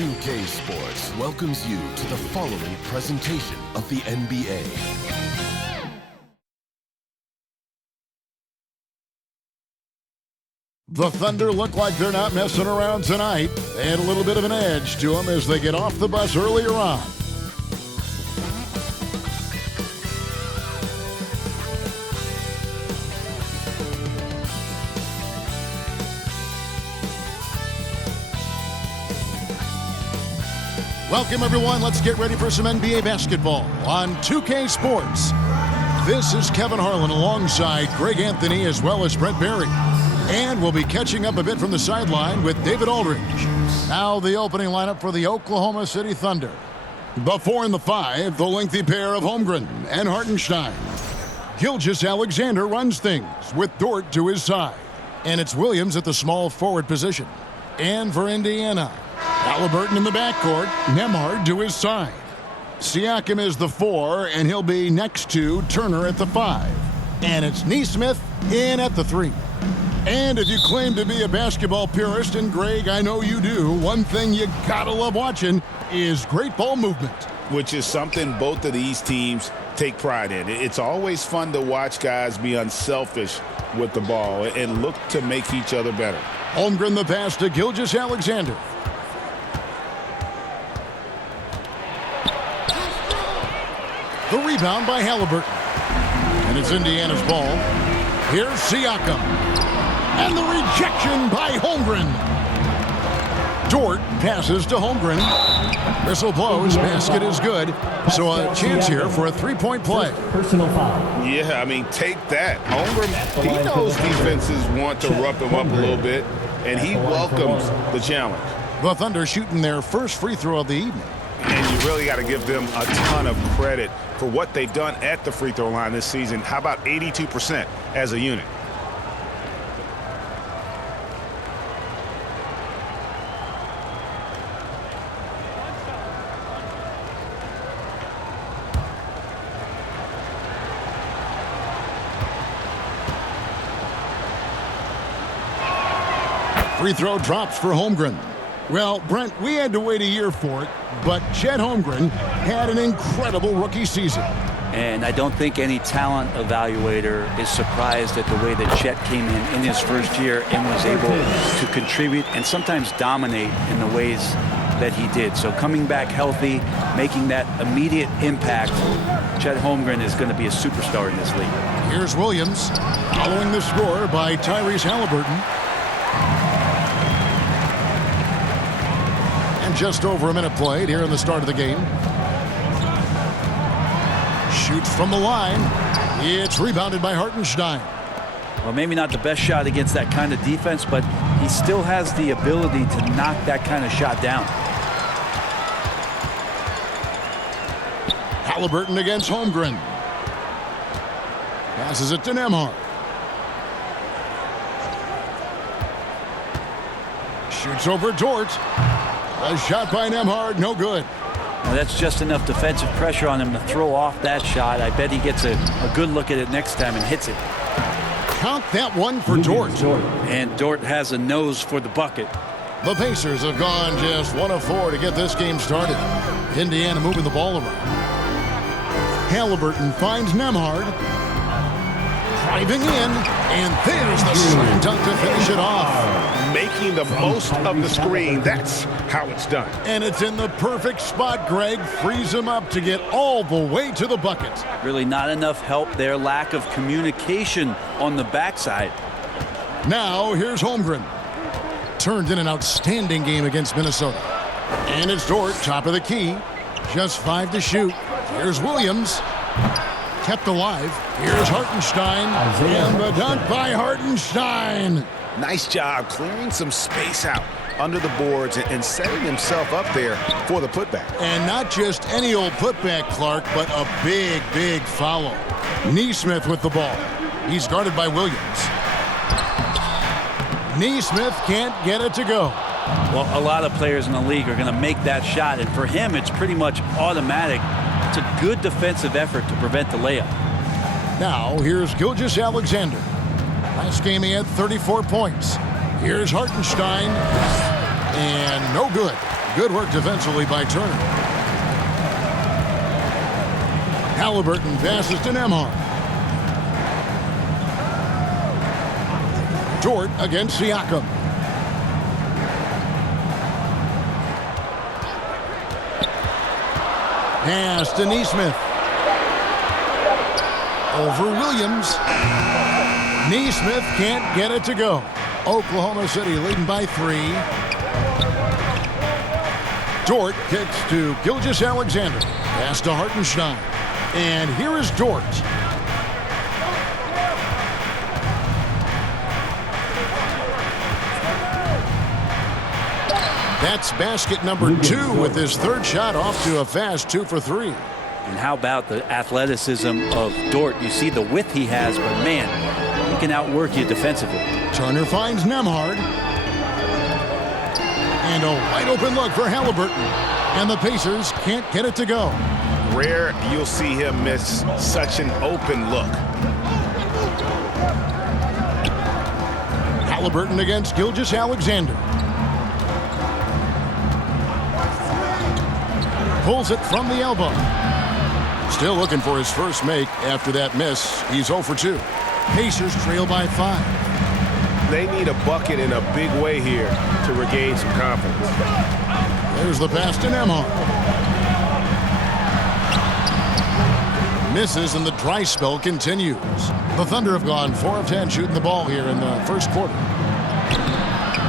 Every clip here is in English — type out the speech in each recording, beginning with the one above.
2K Sports welcomes you to the following presentation of the NBA. The Thunder look like they're not messing around tonight. They had a little bit of an edge to them as they get off the bus earlier on. Welcome, everyone. Let's get ready for some NBA basketball on 2K Sports. This is Kevin Harlan alongside Greg Anthony as well as Brent Berry. And we'll be catching up a bit from the sideline with David Aldridge. Now the opening lineup for the Oklahoma City Thunder. The 4 and the 5, the lengthy pair of Holmgren and Hartenstein. Gilgeous-Alexander runs things with Dort to his side. And it's Williams at the small forward position. And for Indiana, Halliburton in the backcourt, Nembhard to his side. Siakam is the 4, and he'll be next to Turner at the 5. And it's Nesmith in at the 3. And if you claim to be a basketball purist, and Greg, I know you do, one thing you gotta love watching is great ball movement. Which is something both of these teams take pride in. It's always fun to watch guys be unselfish with the ball and look to make each other better. Holmgren the pass to Gilgeous-Alexander. The rebound by Halliburton. And it's Indiana's ball. Here's Siakam. And the rejection by Holmgren. Dort passes to Holmgren. Whistle blows. Basket is good. So a chance here for a three-point play. Personal foul. Yeah, I mean, take that. Holmgren, he knows defenses want to rough him up a little bit, and he welcomes the challenge. The Thunder shooting their first free throw of the evening. And you really got to give them a ton of credit for what they've done at the free throw line this season. How about 82% as a unit? Free throw drops for Holmgren. Well, Brent, we had to wait a year for it, but Chet Holmgren had an incredible rookie season. And I don't think any talent evaluator is surprised at the way that Chet came in his first year and was able to contribute and sometimes dominate in the ways that he did. So coming back healthy, making that immediate impact, Chet Holmgren is going to be a superstar in this league. Here's Williams, following the score by Tyrese Halliburton. Just over a minute played here in the start of the game. Shoots from the line. It's rebounded by Hartenstein. Well, maybe not the best shot against that kind of defense, but he still has the ability to knock that kind of shot down. Halliburton against Holmgren. Passes it to Nembhard. Shoots over Dort. A shot by Nembhard, no good. Now that's just enough defensive pressure on him to throw off that shot. I bet he gets a good look at it next time and hits it. Count that one for Dort. And Dort has a nose for the bucket. The Pacers have gone just 1 of 4 to get this game started. Indiana moving the ball around. Halliburton finds Nembhard. Driving in, and there's the slam dunk to finish it off. Making the most of the screen, that's how it's done. And it's in the perfect spot, Greg. Frees him up to get all the way to the bucket. Really not enough help there. Lack of communication on the backside. Now, here's Holmgren. Turned in an outstanding game against Minnesota. And it's Dort, top of the key. Just 5 to shoot. Here's Williams. Kept alive. Here's Hartenstein. And the dunk by Hartenstein. Nice job clearing some space out under the boards and setting himself up there for the putback. And not just any old putback, Clark, but a big, big follow. Nesmith with the ball. He's guarded by Williams. Nesmith can't get it to go. Well, a lot of players in the league are going to make that shot, and for him, it's pretty much automatic. It's a good defensive effort to prevent the layup. Now, here's Gilgeous-Alexander. Last game he had 34 points. Here's Hartenstein. And no good. Good work defensively by Turner. Halliburton passes to Nembhard. Dort against Siakam. Pass to Nesmith. Over Williams. Nesmith can't get it to go. Oklahoma City leading by 3. Dort kicks to Gilgeous-Alexander. Pass to Hartenstein. And here is Dort. That's basket number 2 with his third shot off to a fast 2 for 3. And how about the athleticism of Dort? You see the width he has, but man, he can outwork you defensively. Turner finds Nembhard. And a wide open look for Halliburton. And the Pacers can't get it to go. Rare you'll see him miss such an open look. Halliburton against Gilgeous-Alexander. Pulls it from the elbow. Still looking for his first make after that miss. He's 0 for 2. Pacers trail by 5. They need a bucket in a big way here to regain some confidence. There's the pass to Nembhard. Misses and the dry spell continues. The Thunder have gone 4 of 10 shooting the ball here in the first quarter.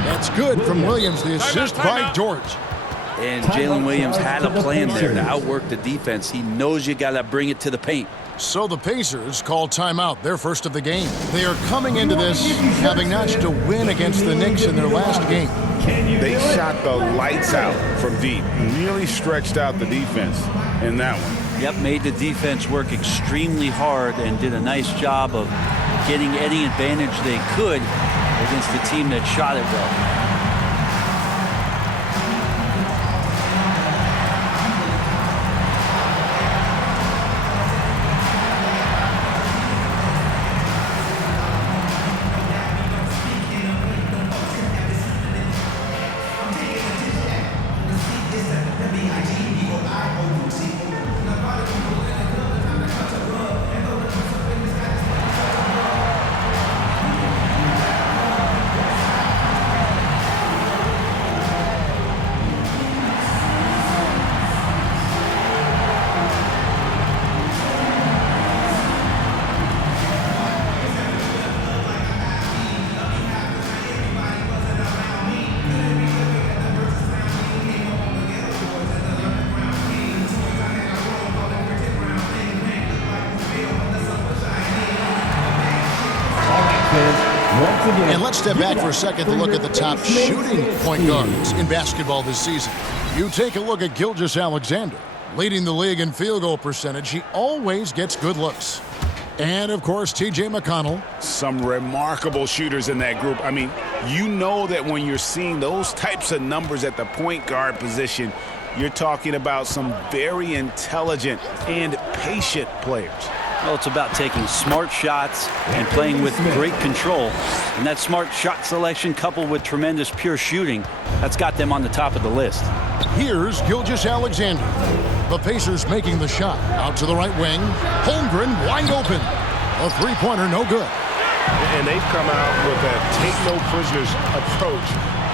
That's good from Williams. The assist by Dort. And Jalen Williams had a plan there to outwork the defense. He knows you got to bring it to the paint. So the Pacers call timeout, their first of the game. They are coming into this having notched a win against the Knicks in their last game. They shot the lights out from deep. Really stretched out the defense in that one. Yep, made the defense work extremely hard and did a nice job of getting any advantage they could against the team that shot it well. And let's step back for a second to look at the top shooting point guards in basketball this season. You take a look at Gilgeous-Alexander, leading the league in field goal percentage. He always gets good looks. And, of course, T.J. McConnell. Some remarkable shooters in that group. I mean, you know that when you're seeing those types of numbers at the point guard position, you're talking about some very intelligent and patient players. Well, it's about taking smart shots and playing with great control. And that smart shot selection coupled with tremendous pure shooting, that's got them on the top of the list. Here's Gilgeous-Alexander. The Pacers making the shot. Out to the right wing. Holmgren wide open. A three-pointer, no good. And they've come out with a take-no-prisoners approach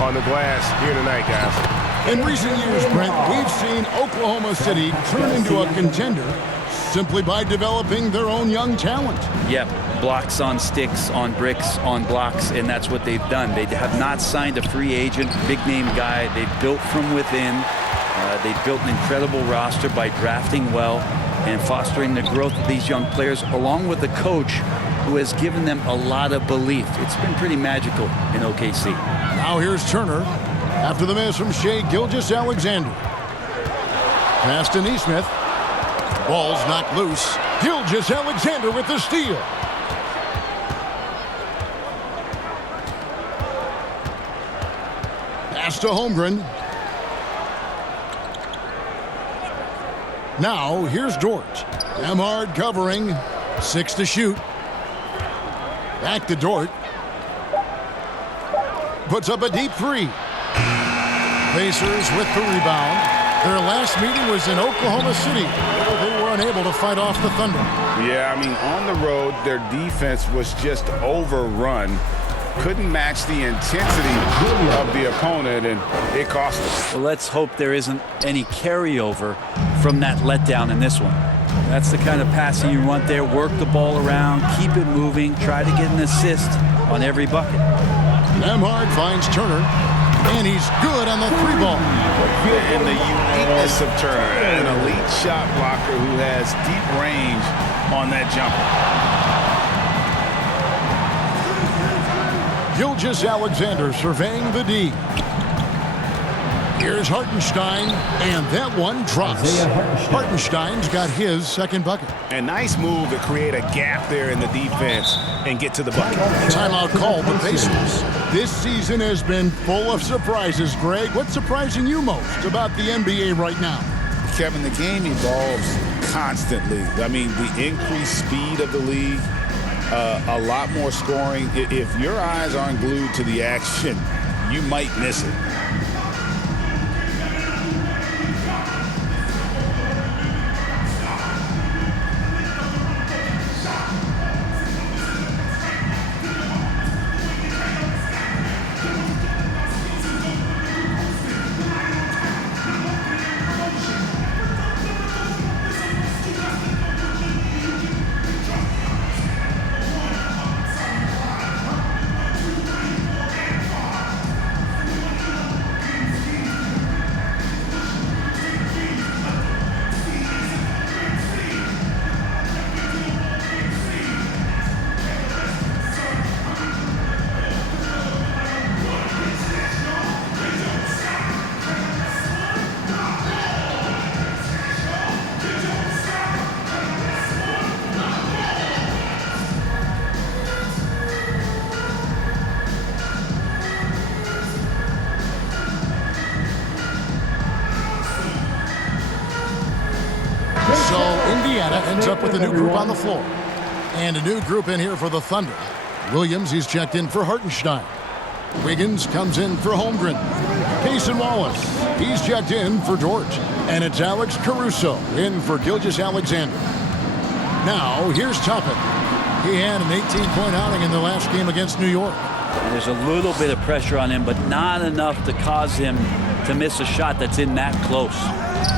on the glass here tonight, guys. In recent years, Brent, we've seen Oklahoma City turn into a contender simply by developing their own young talent. Yep, blocks on sticks, on bricks, on blocks, and that's what they've done. They have not signed a free agent, big-name guy. They've built from within. They've built an incredible roster by drafting well and fostering the growth of these young players, along with a coach who has given them a lot of belief. It's been pretty magical in OKC. Now here's Turner after the miss from Shai Gilgeous-Alexander. Pass to Nesmith. Ball's knocked loose. Gilgeous-Alexander with the steal. Pass to Holmgren. Now here's Dort. Nembhard covering. 6 to shoot. Back to Dort. Puts up a deep three. Pacers with the rebound. Their last meeting was in Oklahoma City, where they were unable to fight off the Thunder. Yeah, I mean, on the road, their defense was just overrun. Couldn't match the intensity of the opponent, and it cost them. Well, let's hope there isn't any carryover from that letdown in this one. That's the kind of passing you want there. Work the ball around, keep it moving, try to get an assist on every bucket. Nembhard finds Turner, and he's good on the three ball. And the uniqueness of Turner, an elite shot blocker who has deep range on that jumper. Gilgeous-Alexander surveying the D. Here's Hartenstein, and that one drops. Hartenstein's got his second bucket. A nice move to create a gap there in the defense and get to the bucket. Timeout called the Pacers. This season has been full of surprises, Greg. What's surprising you most about the NBA right now? Kevin, the game evolves constantly. I mean, the increased speed of the league, a lot more scoring. If your eyes aren't glued to the action, you might miss it. So Indiana ends up with a new group on the floor. And a new group in here for the Thunder. Williams, he's checked in for Hartenstein. Wiggins comes in for Holmgren. Payson Wallace, he's checked in for George. And it's Alex Caruso in for Gilgeous-Alexander. Now, here's Toppin. He had an 18-point outing in the last game against New York. And there's a little bit of pressure on him, but not enough to cause him to miss a shot that's in that close.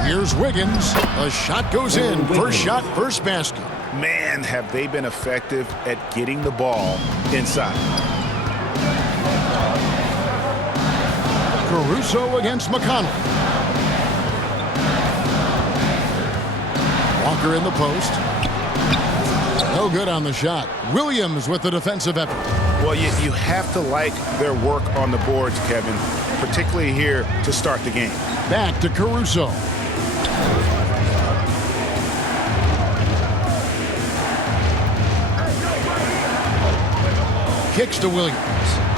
Here's Wiggins. A shot goes in. First shot, first basket. Man, have they been effective at getting the ball inside. Caruso against McConnell. Walker in the post. No good on the shot. Williams with the defensive effort. Well, you have to like their work on the boards, Kevin, particularly here to start the game. Back to Caruso. Kicks to Williams.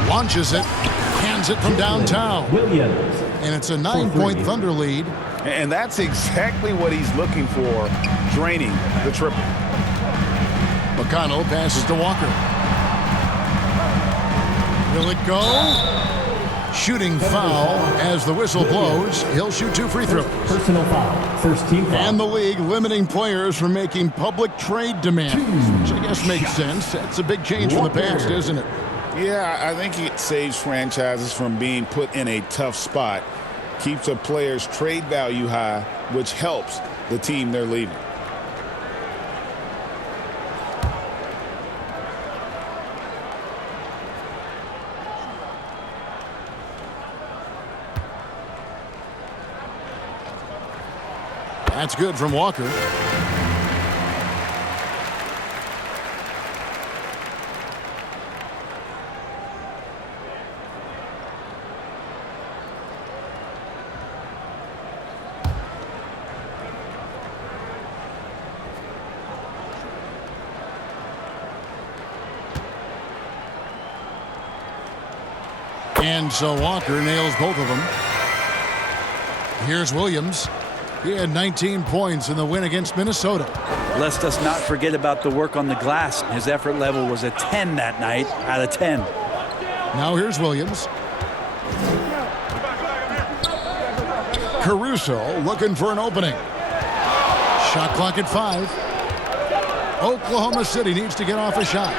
Launches it. Hands it from downtown. Williams. And it's a 9-point Thunder lead. And that's exactly what he's looking for, draining the triple. McConnell passes to Walker. Will it go? Shooting foul as the whistle blows. He'll shoot 2 free throws. Personal foul. First team foul. And the league limiting players from making public trade demands, which I guess makes sense. That's a big change from the past, isn't it? Yeah, I think it saves franchises from being put in a tough spot. Keeps a player's trade value high, which helps the team they're leaving. That's good from Walker. And so Walker nails both of them. Here's Williams. He had 19 points in the win against Minnesota. Let us not forget about the work on the glass. His effort level was a 10 that night out of 10. Now here's Williams. Caruso looking for an opening. Shot clock at 5. Oklahoma City needs to get off a shot.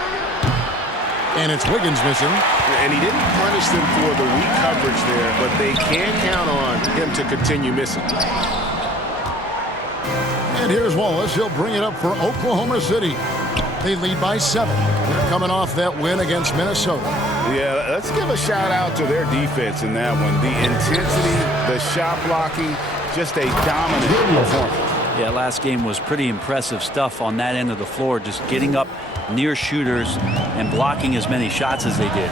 And it's Wiggins missing. And he didn't punish them for the weak coverage there, but they can count on him to continue missing. And here's Wallace. He'll bring it up for Oklahoma City. They lead by 7. They're coming off that win against Minnesota. Yeah, let's give a shout out to their defense in that one. The intensity, the shot blocking, just a dominant performance. Yeah, last game was pretty impressive stuff on that end of the floor, just getting up near shooters and blocking as many shots as they did.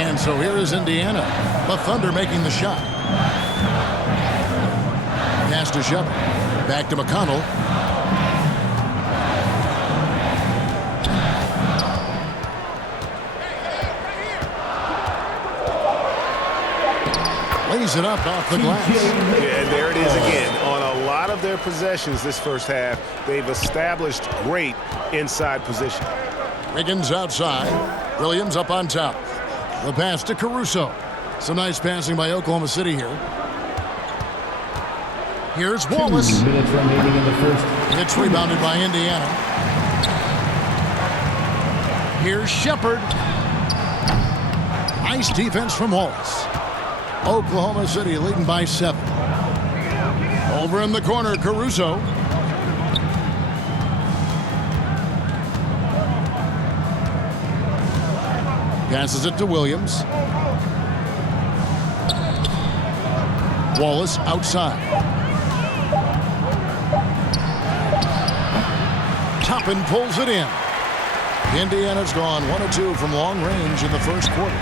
And so here is Indiana. The Thunder making the shot. Pass to Shepard. Back to McConnell. Lays it up off the glass. Yeah, and there it is again. On a lot of their possessions this first half, they've established great inside position. Wiggins outside. Williams up on top. The pass to Caruso. Some nice passing by Oklahoma City here. Here's Wallace. 2 minutes remaining in the first. It's rebounded by Indiana. Here's Shepard. Nice defense from Wallace. Oklahoma City leading by 7. Over in the corner, Caruso. Passes it to Williams. Wallace outside. Toppin pulls it in. Indiana's gone 1 of 2 from long range in the first quarter.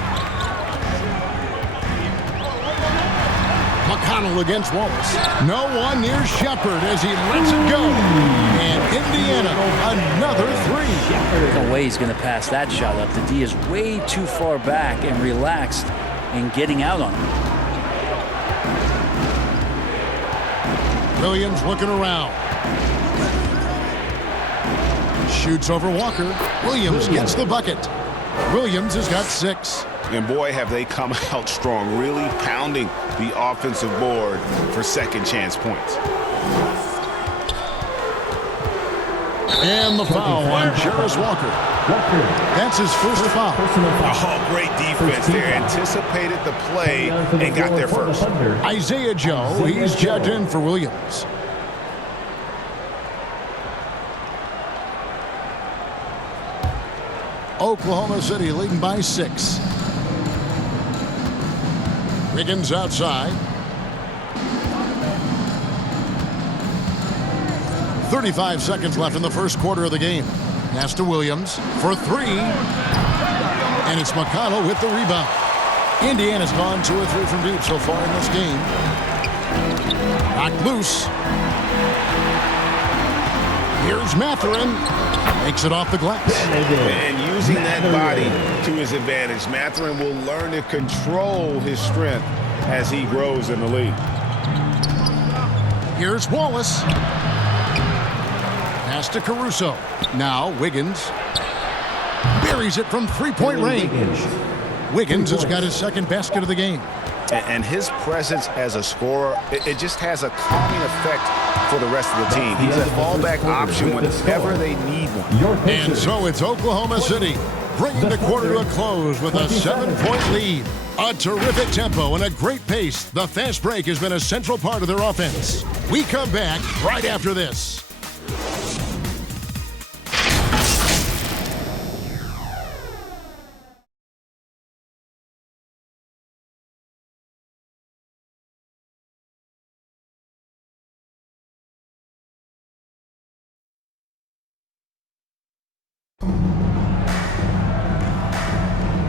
McConnell against Wallace. No one near Shepard as he lets it go. And Indiana, another 3. There's no way he's going to pass that shot up. The D is way too far back and relaxed in getting out on him. Williams looking around. Shoots over Walker. Williams gets the bucket. Williams has got 6. And boy, have they come out strong, really pounding the offensive board for second chance points. And the foul on Jarvis Walker. That's his first foul. Oh, great defense there. Anticipated the play and got there first. Isaiah Joe, he's checked in for Williams. Oklahoma City leading by 6. Wiggins outside. 35 seconds left in the first quarter of the game. Pass to Williams for 3. And it's McConnell with the rebound. Indiana's gone 2 or 3 from deep so far in this game. Knocked loose. Here's Mathurin. Makes it off the glass. And using that body to his advantage, Mathurin will learn to control his strength as he grows in the league. Here's Wallace. Pass to Caruso. Now Wiggins. Buries it from 3-point range. Wiggins has got his second basket of the game. And his presence as a scorer, it just has a calming effect for the rest of the team. He's a fallback option whenever they need one. And so it's Oklahoma City bringing the quarter to a close with a 7-point lead. A terrific tempo and a great pace. The fast break has been a central part of their offense. We come back right after this.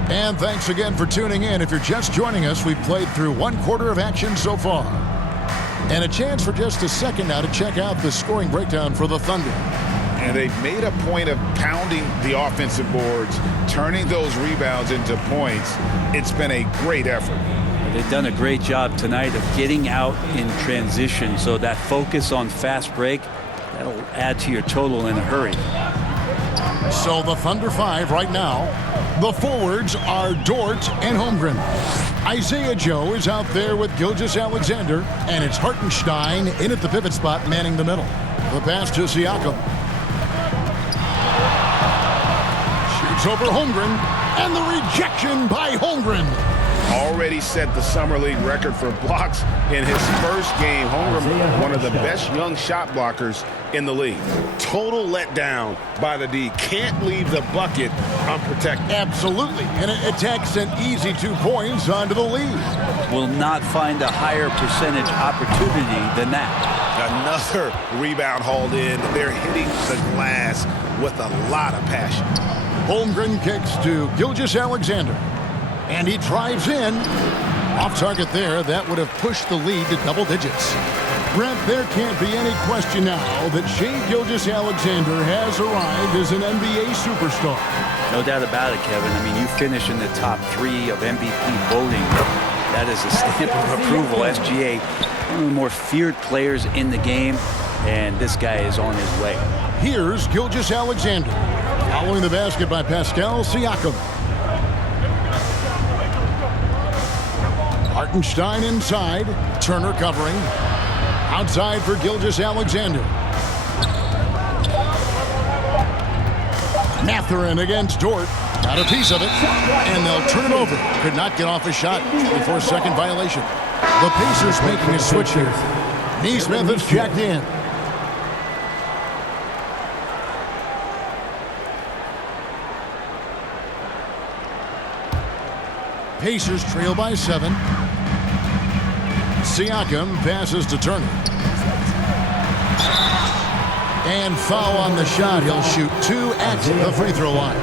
And thanks again for tuning in. If you're just joining us, we've played through 1 quarter of action so far. And a chance for just a second now to check out the scoring breakdown for the Thunder. And they've made a point of pounding the offensive boards, turning those rebounds into points. It's been a great effort. They've done a great job tonight of getting out in transition, so that focus on fast break, that'll add to your total in a hurry. So the Thunder 5 right now. The forwards are Dort and Holmgren. Isaiah Joe is out there with Gilgeous-Alexander, and it's Hartenstein in at the pivot spot, manning the middle. The pass to Siakam. Shoots over Holmgren, and the rejection by Holmgren. Already set the Summer League record for blocks in his first game. Holmgren, one of the best young shot blockers in the league. Total letdown by the D. Can't leave the bucket unprotected. Absolutely, and it takes an easy 2 points onto the lead. Will not find a higher percentage opportunity than that. Another rebound hauled in. They're hitting the glass with a lot of passion. Holmgren kicks to Gilgeous-Alexander. And he drives in. Off target there. That would have pushed the lead to double digits. Brent, there can't be any question now that Shai Gilgeous-Alexander has arrived as an NBA superstar. No doubt about it, Kevin. I mean, you finish in the top 3 of MVP voting. That is a stamp of approval. SGA, one of the more feared players in the game, and this guy is on his way. Here's Gilgeous-Alexander. Following the basket by Pascal Siakam. Hartenstein inside. Turner covering. Outside for Gilgeous-Alexander. Mathurin against Dort. Got a piece of it. And they'll turn it over. Could not get off a shot before second violation. The Pacers making a switch here. Neesmith is checked in. Pacers trail by 7. Siakam passes to Turner. And foul on the shot. He'll shoot 2 at the free throw line.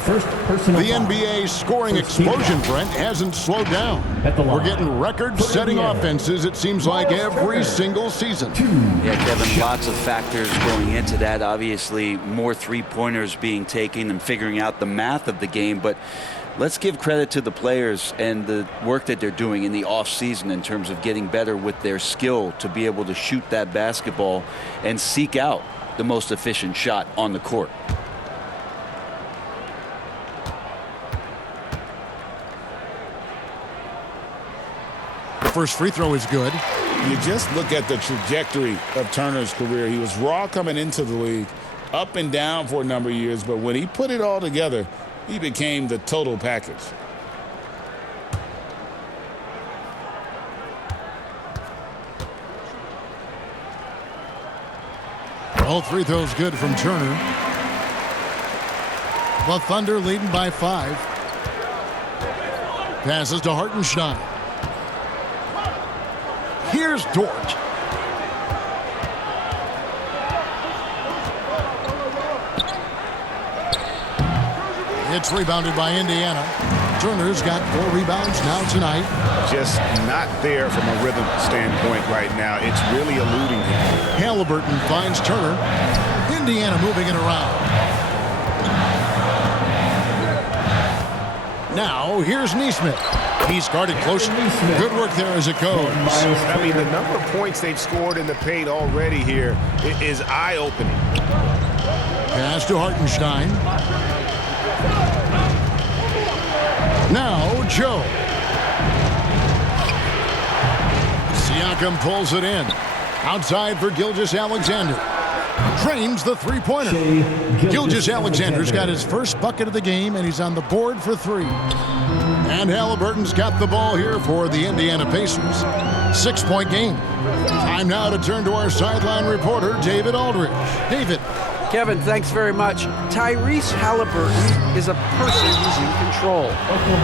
First personal The NBA scoring explosion, Brent, hasn't slowed down. We're getting record-setting offenses, it seems like, every single season. Yeah, Kevin, lots of factors going into that. Obviously, more three-pointers being taken and figuring out the math of the game. But let's give credit to the players and the work that they're doing in the off-season in terms of getting better with their skill to be able to shoot that basketball and seek out the most efficient shot on the court. First free throw is good. You just look at the trajectory of Turner's career. He was raw coming into the league, up and down for a number of years, but when he put it all together, he became the total package. All free throws good from Turner. The Thunder leading by 5. Passes to Hartenstein. Here's Dort. It's rebounded by Indiana. Turner's got 4 rebounds now tonight. Just not there from a rhythm standpoint right now. It's really eluding him. Halliburton finds Turner. Indiana moving it around. Now here's Neesmith. He's guarded closely. Good work there as it goes. I mean, the number of points they've scored in the paint already here is eye-opening. Pass to Hartenstein. Now Joe. Siakam pulls it in. Outside for Gilgeous-Alexander. Drains the three-pointer. Gilgeous-Alexander's got his first bucket of the game, and he's on the board for 3. And Halliburton's got the ball here for the Indiana Pacers. 6-point game. Time now to turn to our sideline reporter, David Aldridge. David. Kevin, thanks very much. Tyrese Halliburton is a person who's in control.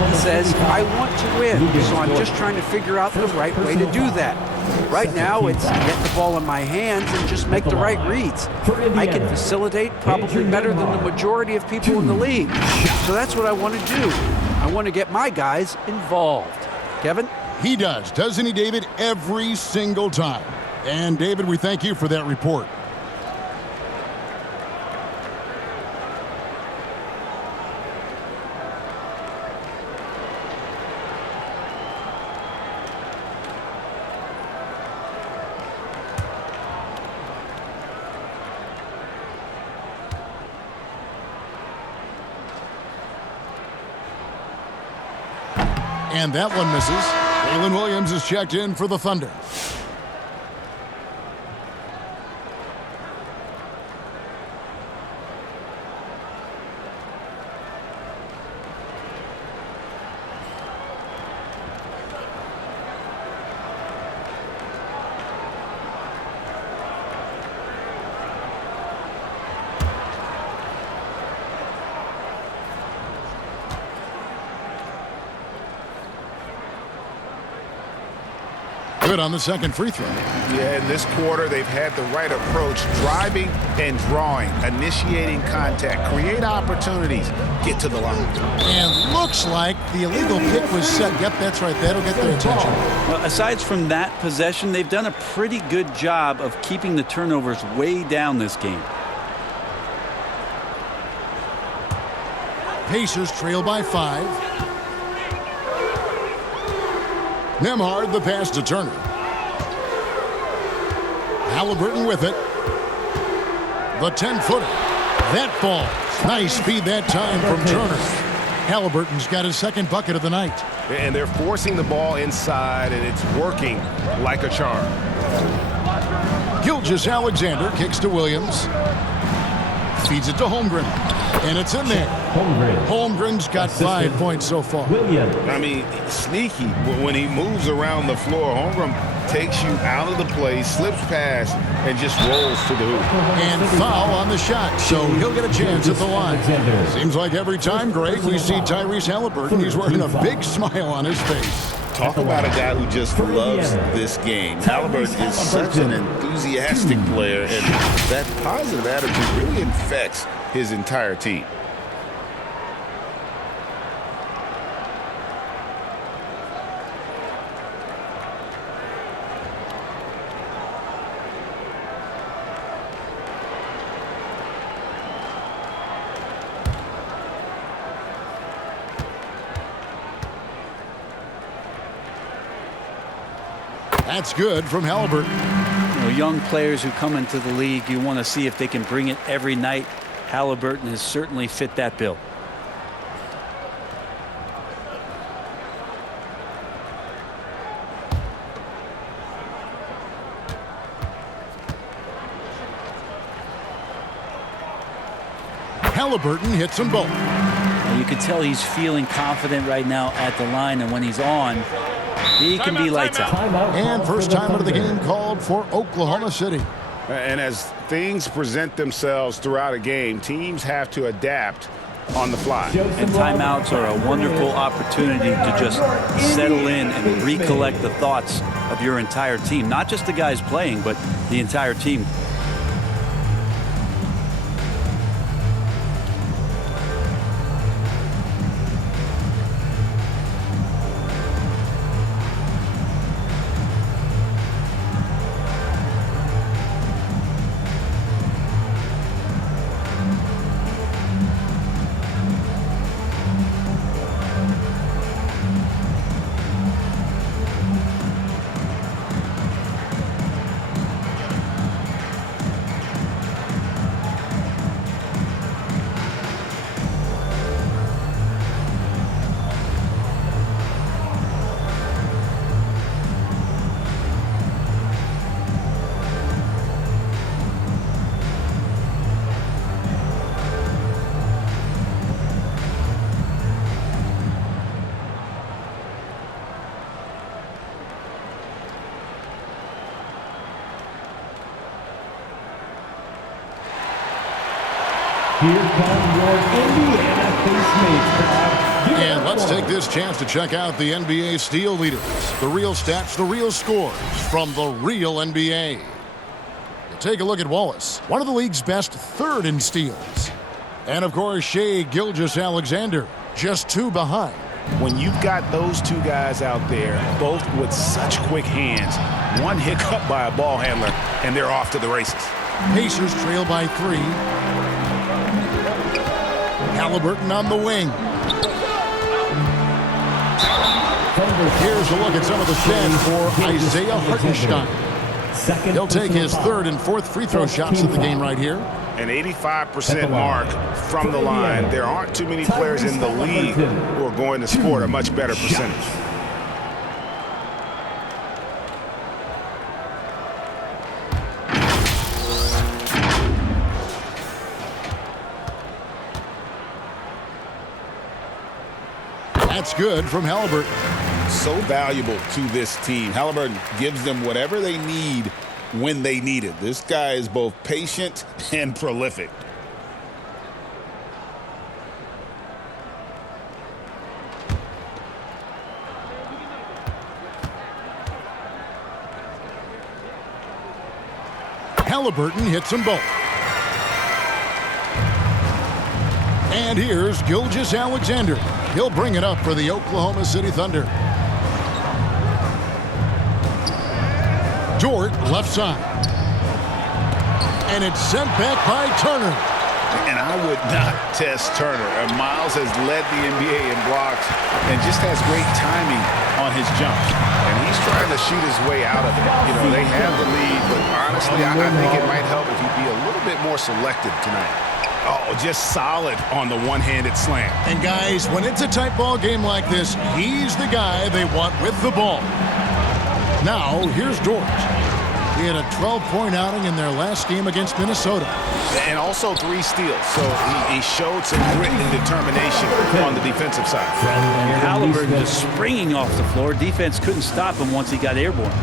He says, I want to win, so I'm just trying to figure out the right way to do that. Right now, it's get the ball in my hands and just make the right reads. I can facilitate probably better than the majority of people in the league. So that's what I want to do. I want to get my guys involved. Kevin? He does, doesn't he, David? Every single time. And, David, we thank you for that report. And that one misses. Jalen Williams is checked in for the Thunder. Good on the second free throw. Yeah, in this quarter, they've had the right approach, driving and drawing, initiating contact, create opportunities, get to the line. And looks like the illegal pick was set. Yep, that's right. That'll get their attention. Well, aside from that possession, they've done a pretty good job of keeping the turnovers way down this game. Pacers trail by 5. Nembhard, the pass to Turner. Halliburton with it. The 10-footer. That falls. Nice feed that time from Turner. Halliburton's got his second bucket of the night. And they're forcing the ball inside, and it's working like a charm. Gilgeous-Alexander kicks to Williams. Feeds it to Holmgren. And it's in there. Holmgren's got 5 points so far. I mean, sneaky. When he moves around the floor, Holmgren takes you out of the play, slips past, and just rolls to the hoop. And foul on the shot, so he'll get a chance at the line. Seems like every time, Greg, we see Tyrese Halliburton, he's wearing a big smile on his face. Talk about a guy who just loves this game. Halliburton is such an enthusiastic player, and that positive attitude really infects his entire team. That's good from Halliburton. You know, young players who come into the league, you want to see if they can bring it every night. Halliburton has certainly fit that bill. Halliburton hits them both. Now you can tell he's feeling confident right now at the line, and when he's on, he can be lights out. And first time out of the game called for Oklahoma City. And as things present themselves throughout a game, teams have to adapt on the fly. And timeouts are a wonderful opportunity to just settle in and recollect the thoughts of your entire team. Not just the guys playing, but the entire team. Here come your Indiana face mates. And let's take this chance to check out the NBA steal leaders. The real stats, the real scores from the real NBA. You take a look at Wallace, one of the league's best third in steals. And of course, Shai Gilgeous-Alexander, just 2 behind. When you've got those 2 guys out there, both with such quick hands, one hiccup by a ball handler, and they're off to the races. Pacers trail by 3. Halliburton on the wing. Here's a look at some of the stats for Isaiah Hartenstein. He'll take his 3rd and 4th free throw shots of the game right here. An 85% mark from the line. There aren't too many players in the league who are going to score a much better percentage. That's good from Halliburton. So valuable to this team. Halliburton gives them whatever they need when they need it. This guy is both patient and prolific. Halliburton hits them both. And here's Gilgeous-Alexander. He'll bring it up for the Oklahoma City Thunder. Dort left side. And it's sent back by Turner. And I would not test Turner. Miles has led the NBA in blocks and just has great timing on his jumps. And he's trying to shoot his way out of it. You know, they have the lead, but honestly, I think it might help if he'd be a little bit more selective tonight. Oh, just solid on the one-handed slam. And guys, when it's a tight ball game like this, he's the guy they want with the ball. Now, here's Dort. He had a 12-point outing in their last game against Minnesota. And also 3 steals, so he showed some grit and determination on the defensive side. And Halliburton just springing off the floor. Defense couldn't stop him once he got airborne.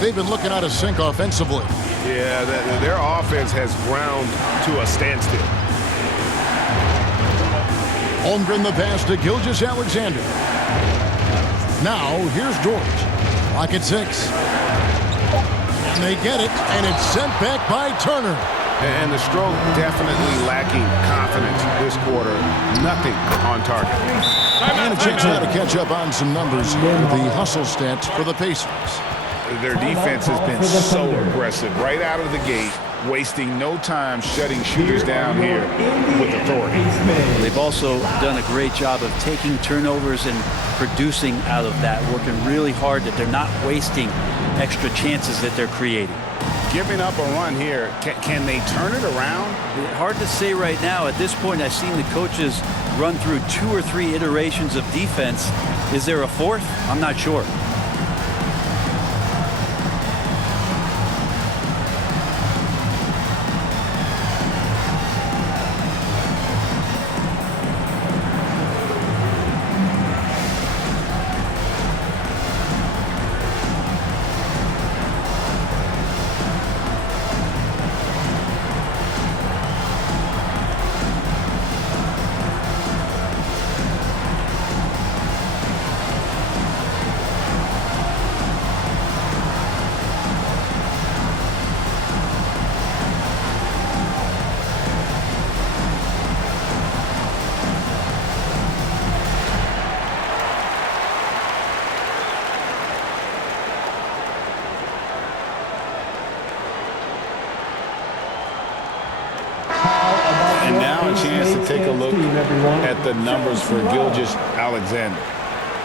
They've been looking out of sync offensively. Yeah, their offense has ground to a standstill. Holmgren the pass to Gilgeous-Alexander. Now, here's Dort. Clock at 6. And they get it, and it's sent back by Turner. And the stroke definitely lacking confidence this quarter. Nothing on target. And a chance now to catch up on some numbers with the hustle stats for the Pacers. Their defense has been so aggressive right out of the gate, wasting no time shutting shooters down here with authority. They've also done a great job of taking turnovers and producing out of that, working really hard that they're not wasting extra chances that they're creating. Giving up a run here, can they turn it around? Hard to say right now. At this point, I've seen the coaches run through 2 or 3 iterations of defense. Is there a 4th? I'm not sure. And now a chance to take a look at the numbers for Gilgeous-Alexander.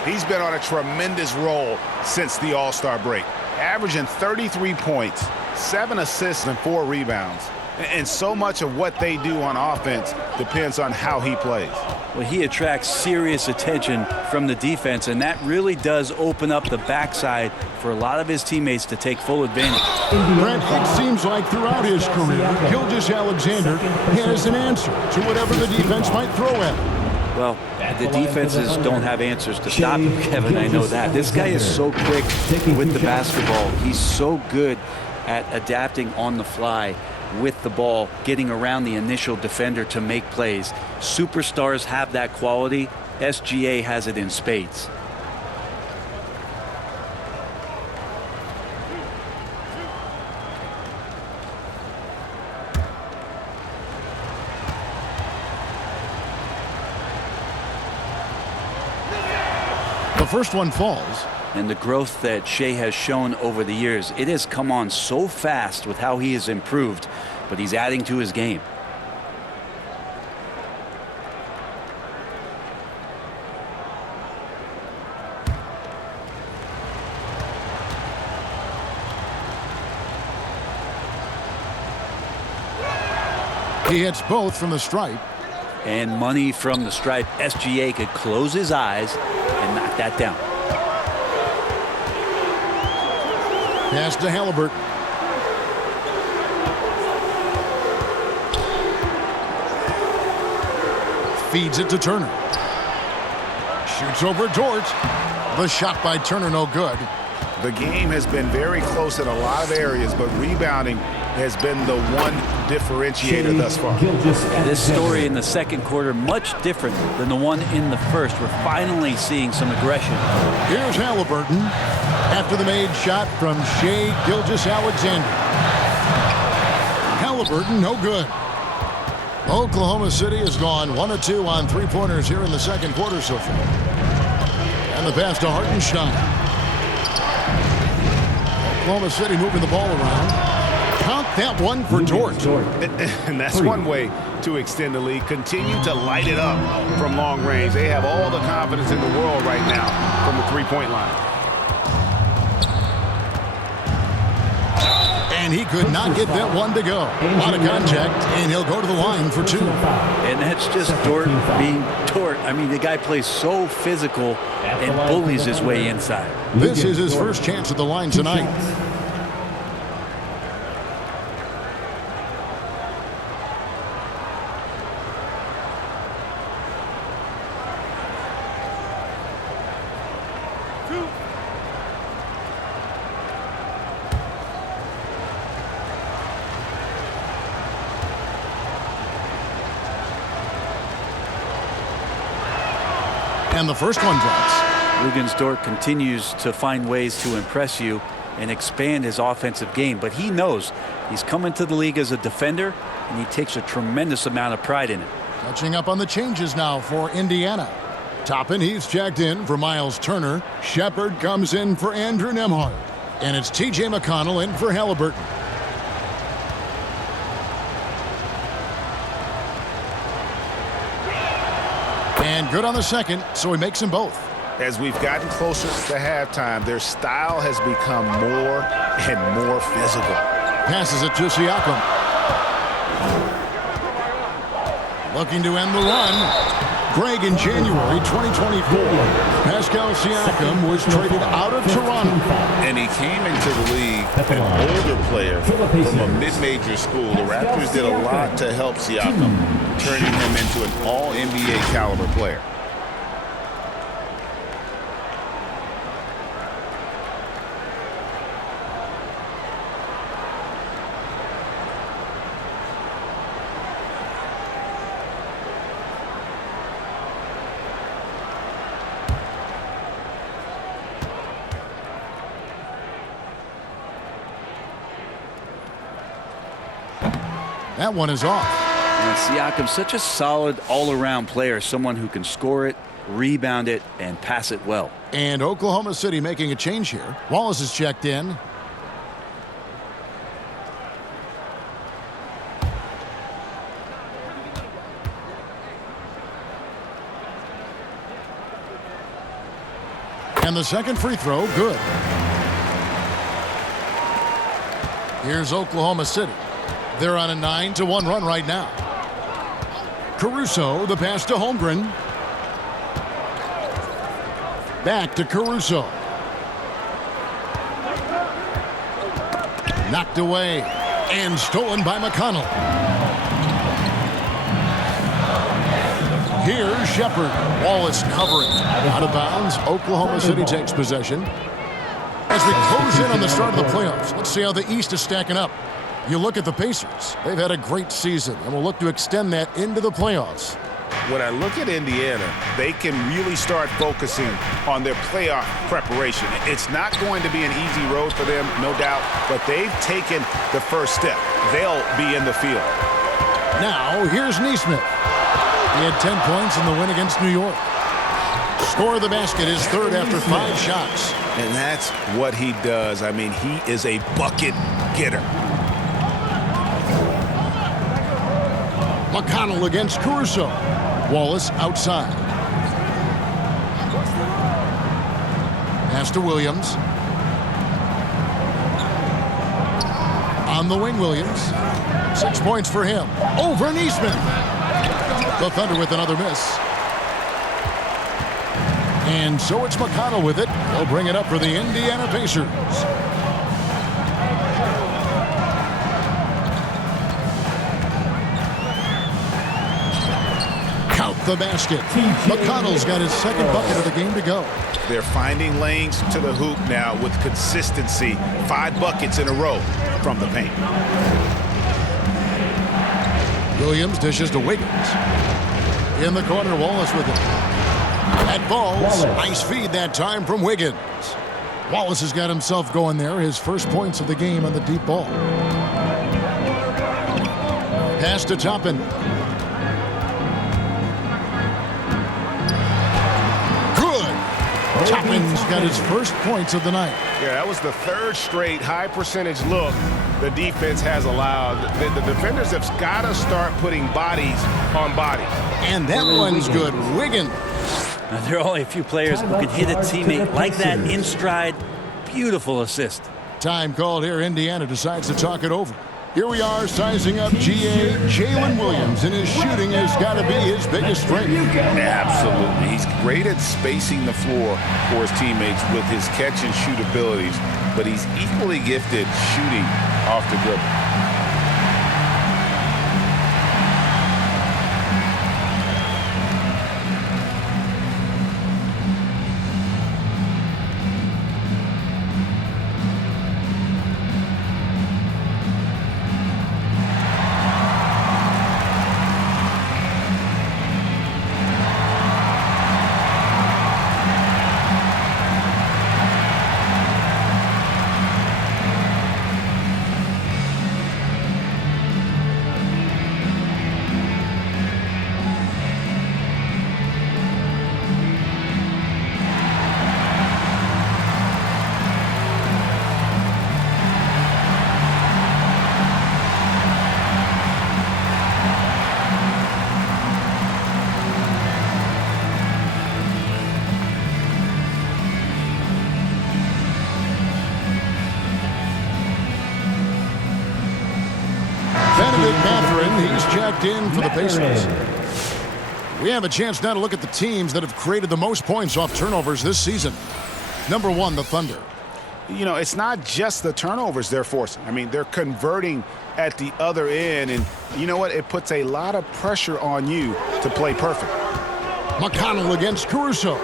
He's been on a tremendous roll since the All-Star break, averaging 33 points, 7 assists, and 4 rebounds. And so much of what they do on offense depends on how he plays. Well, he attracts serious attention from the defense, and that really does open up the backside for a lot of his teammates to take full advantage. Brent, it seems like throughout his career, Gilgeous-Alexander has an answer to whatever the defense might throw at him. Well, the defenses don't have answers to stop him, Kevin. I know that. This guy is so quick with the basketball. He's so good at adapting on the fly with the ball, getting around the initial defender to make plays. Superstars have that quality. SGA has it in spades. The first one falls. And the growth that Shea has shown over the years, it has come on so fast with how he has improved, but he's adding to his game. He hits both from the stripe. And money from the stripe. SGA could close his eyes and knock that down. Pass to Halliburton. Feeds it to Turner. Shoots over Dort. The shot by Turner no good. The game has been very close in a lot of areas, but rebounding has been the one differentiator thus far. This story in the second quarter much different than the one in the first. We're finally seeing some aggression. Here's Halliburton after the made shot from Shai Gilgeous-Alexander. Halliburton no good. Oklahoma City has gone 1 of 2 on three-pointers here in the second quarter so far. And the pass to Hartenstein. Oklahoma City moving the ball around. Count that one for Dort. And that's one way to extend the lead. Continue to light it up from long range. They have all the confidence in the world right now from the three-point line. And he could not get that one to go. Out of contact, and he'll go to the line for 2. And that's just Dort being Dort. I mean, the guy plays so physical and bullies his way inside. This is his first chance at the line tonight. And the first one drops. Dort continues to find ways to impress you and expand his offensive game, but he knows he's coming to the league as a defender, and he takes a tremendous amount of pride in it. Catching up on the changes now for Indiana. Toppin, he's checked in for Miles Turner. Shepard comes in for Andrew Nembhard. And it's T.J. McConnell in for Halliburton. And good on the second, so he makes them both. As we've gotten closer to halftime, their style has become more and more physical. Passes it to Siakam. Looking to end the run. Greg, in January 2024, Pascal Siakam was traded out of Toronto. And he came into the league an older player from a mid-major school. The Raptors did a lot to help Siakam, turning him into an all-NBA caliber player. That one is off. And Siakam's such a solid all-around player, someone who can score it, rebound it, and pass it well. And Oklahoma City making a change here. Wallace is checked in. And the second free throw, good. Here's Oklahoma City. They're on a 9-1 run right now. Caruso, the pass to Holmgren. Back to Caruso. Knocked away and stolen by McConnell. Here's Shepard. Wallace covering. Out of bounds. Oklahoma City takes possession. As we close in on the start of the playoffs, let's see how the East is stacking up. You look at the Pacers. They've had a great season, and will look to extend that into the playoffs. When I look at Indiana, they can really start focusing on their playoff preparation. It's not going to be an easy road for them, no doubt, but they've taken the first step. They'll be in the field. Now, here's Nesmith. He had 10 points in the win against New York. Score of the basket is third after 5 shots. And that's what he does. I mean, he is a bucket getter. McConnell against Caruso. Wallace outside. Pass to Williams. On the wing, Williams. 6 points for him. Over Neesmith. The Thunder with another miss. And so it's McConnell with it. He'll bring it up for the Indiana Pacers. Count the basket. McConnell's got his second bucket of the game to go. They're finding lanes to the hoop now with consistency. 5 buckets in a row from the paint. Williams dishes to Wiggins. In the corner, Wallace with it. That falls. Nice feed that time from Wiggins. Wallace has got himself going there. His first points of the game on the deep ball. Pass to Toppin. Toppin's got his first points of the night. Yeah, that was the 3rd straight high percentage look the defense has allowed. The defenders have got to start putting bodies on bodies. And that one's good. Wiggins. There are only a few players who can hit a teammate like that in stride. Beautiful assist. Time called here. Indiana decides to talk it over. Here we are sizing up GA Jalen Williams, and his shooting has got to be his biggest strength. Absolutely. He's great at spacing the floor for his teammates with his catch and shoot abilities, but he's equally gifted shooting off the dribble. He's checked in for the Pacers. We have a chance now to look at the teams that have created the most points off turnovers this season. Number 1, the Thunder. You know, it's not just the turnovers they're forcing. I mean, they're converting at the other end, and you know what? It puts a lot of pressure on you to play perfect. McConnell against Caruso.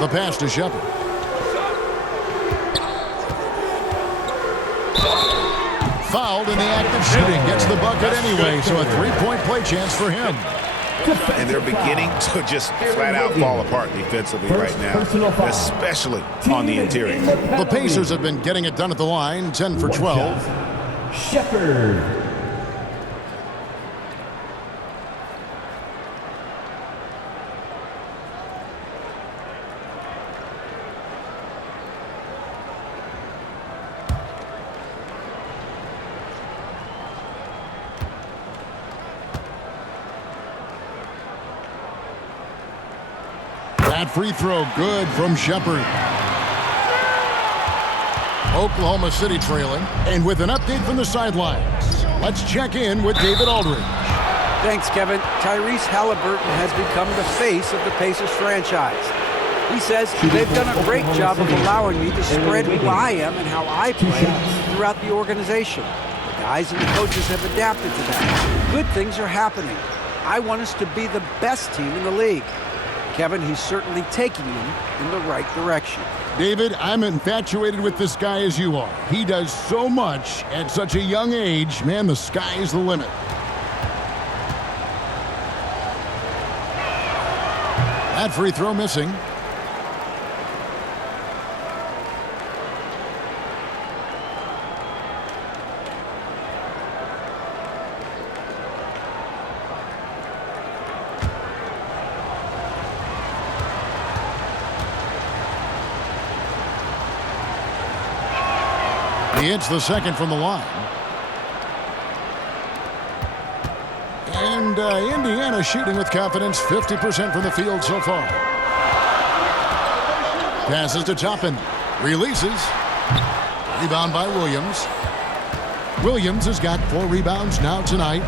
The pass to Shepard. Fouled in the act of shooting. Gets the bucket anyway, so a 3-point play chance for him. And they're beginning to just flat-out fall apart defensively right now, especially on the interior. The Pacers have been getting it done at the line, 10 for 12. Shepard. That free throw good from Shepard. Oklahoma City trailing. And with an update from the sidelines, let's check in with David Aldridge. Thanks, Kevin. Tyrese Halliburton has become the face of the Pacers franchise. He says they've done a great job of allowing me to spread who I am and how I play throughout the organization. The guys and the coaches have adapted to that. Good things are happening. I want us to be the best team in the league. Kevin, he's certainly taking them in the right direction. David, I'm infatuated with this guy as you are. He does so much at such a young age. Man, the sky is the limit. That free throw missing. He hits the second from the line. And Indiana shooting with confidence, 50% from the field so far. Passes to Toppin. Releases. Rebound by Williams. Williams has got 4 rebounds now tonight.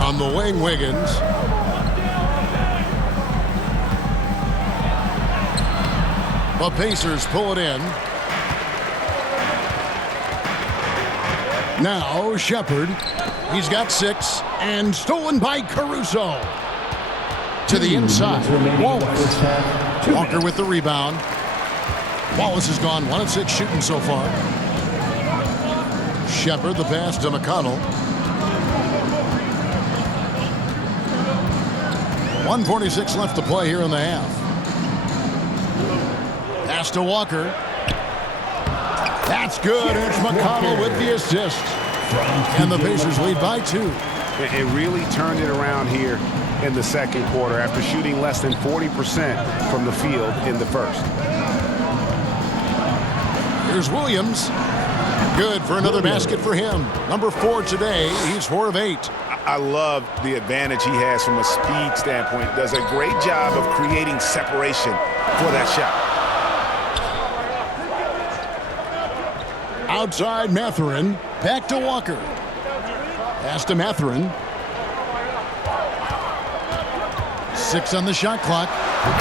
On the wing, Wiggins. The Pacers pull it in. Now Shepherd. He's got 6 and stolen by Caruso. To the inside. Wallace. Walker with the rebound. Wallace has gone 1 of 6 shooting so far. Shepherd the pass to McConnell. 1:46 left to play here in the half. Pass to Walker. That's good. It's McConnell with the assist. And the Pacers lead by 2. It really turned it around here in the second quarter after shooting less than 40% from the field in the first. Here's Williams. Good for another basket for him. Number 4 today. He's 4 of 8. I love the advantage he has from a speed standpoint. Does a great job of creating separation for that shot. Outside Mathurin. Back to Walker. Pass to Mathurin. 6 on the shot clock.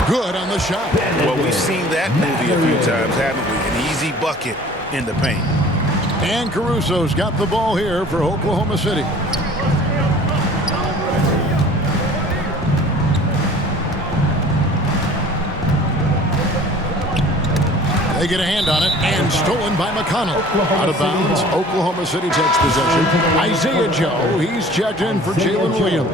Good on the shot. Well, we've seen that movie a few times, haven't we? An easy bucket in the paint. And Caruso's got the ball here for Oklahoma City. They get a hand on it, and stolen by McConnell. Out of bounds, Oklahoma City takes possession. Isaiah Joe, he's checked in for Jalen Williams.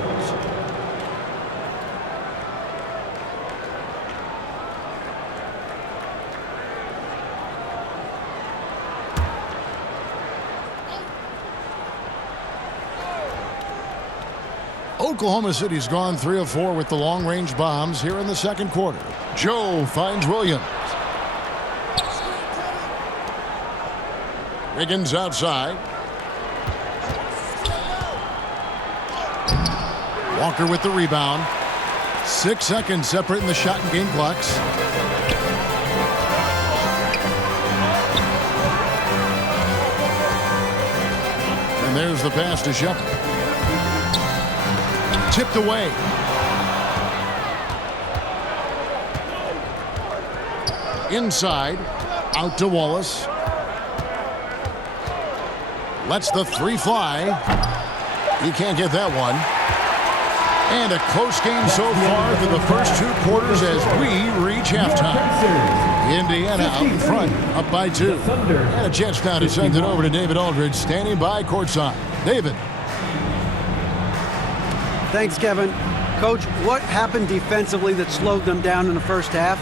Oklahoma City's gone 3 of 4 with the long-range bombs here in the second quarter. Joe finds Williams. Wiggins outside. Walker with the rebound. 6 seconds separating the shot and game clocks. And there's the pass to Shepherd. Tipped away. Inside. Out to Wallace. Lets the 3 fly. He can't get that one. And a close game so far through the first 2 quarters as we reach halftime. Indiana out in front, up by 2. And a chance now to send it over to David Aldridge, standing by courtside. David. Thanks, Kevin. Coach, what happened defensively that slowed them down in the first half?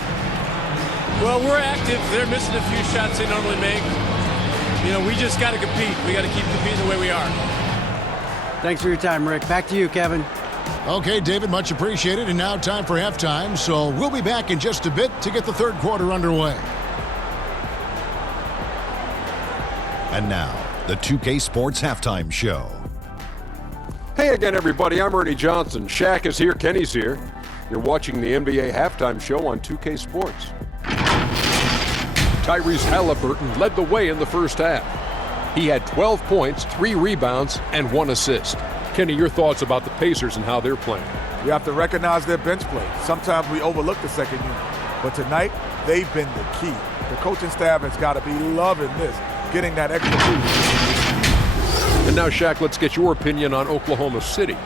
Well, we're active. They're missing a few shots they normally make. You know, we just got to compete. We got to keep competing the way we are. Thanks for your time, Rick. Back to you, Kevin. Okay, David, much appreciated. And now time for halftime. So we'll be back in just a bit to get the third quarter underway. And now, the 2K Sports Halftime Show. Hey again, everybody. I'm Ernie Johnson. Shaq is here. Kenny's here. You're watching the NBA Halftime Show on 2K Sports. Tyrese Halliburton led the way in the first half. He had 12 points, 3 rebounds, and 1 assist. Kenny, your thoughts about the Pacers and how they're playing? We have to recognize their bench play. Sometimes we overlook the second unit. But tonight, they've been the key. The coaching staff has got to be loving this, getting that extra boost. And now, Shaq, let's get your opinion on Oklahoma City.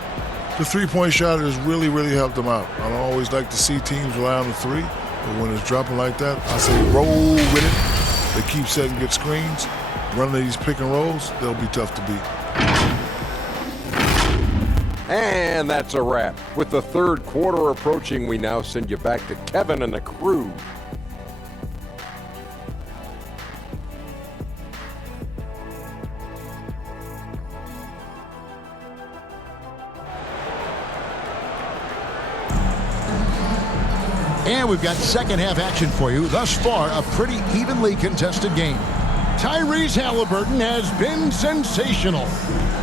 The three-point shot has really, really helped them out. I don't always like to see teams rely on the 3, but when it's dropping like that, I say roll with it. They keep setting good screens. Running these pick and rolls, they'll be tough to beat. And that's a wrap. With the third quarter approaching, we now send you back to Kevin and the crew. And we've got second half action for you. Thus far, a pretty evenly contested game. Tyrese Halliburton has been sensational.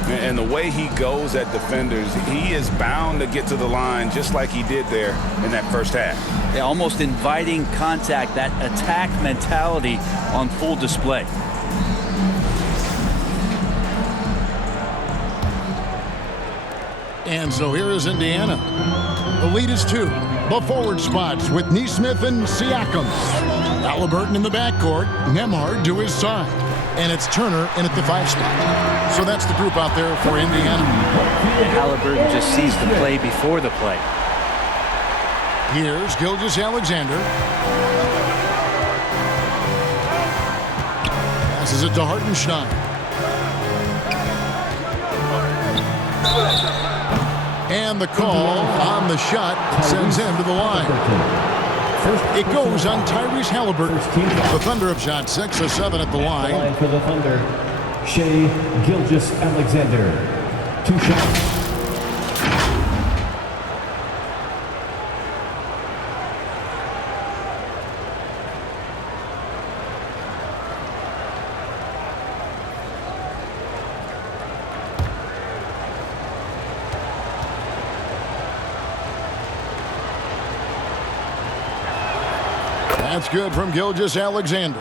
And the way he goes at defenders, he is bound to get to the line just like he did there in that first half. almost inviting contact, that attack mentality on full display. And so here is Indiana. The lead is 2. The forward spots with Neesmith and Siakam. Halliburton in the backcourt. Nembhard to his side. And it's Turner in at the 5 spot. So that's the group out there for Indiana. And Halliburton just sees the play before the play. Here's Gilgeous-Alexander. Passes it to Hartenstein. And the call on the shot sends him to the line. It goes on Tyrese Halliburton. The Thunder have shot 6 of 7 at the line. For the Thunder, Shai Gilgeous-Alexander. 2 shots. That's good from Gilgeous-Alexander.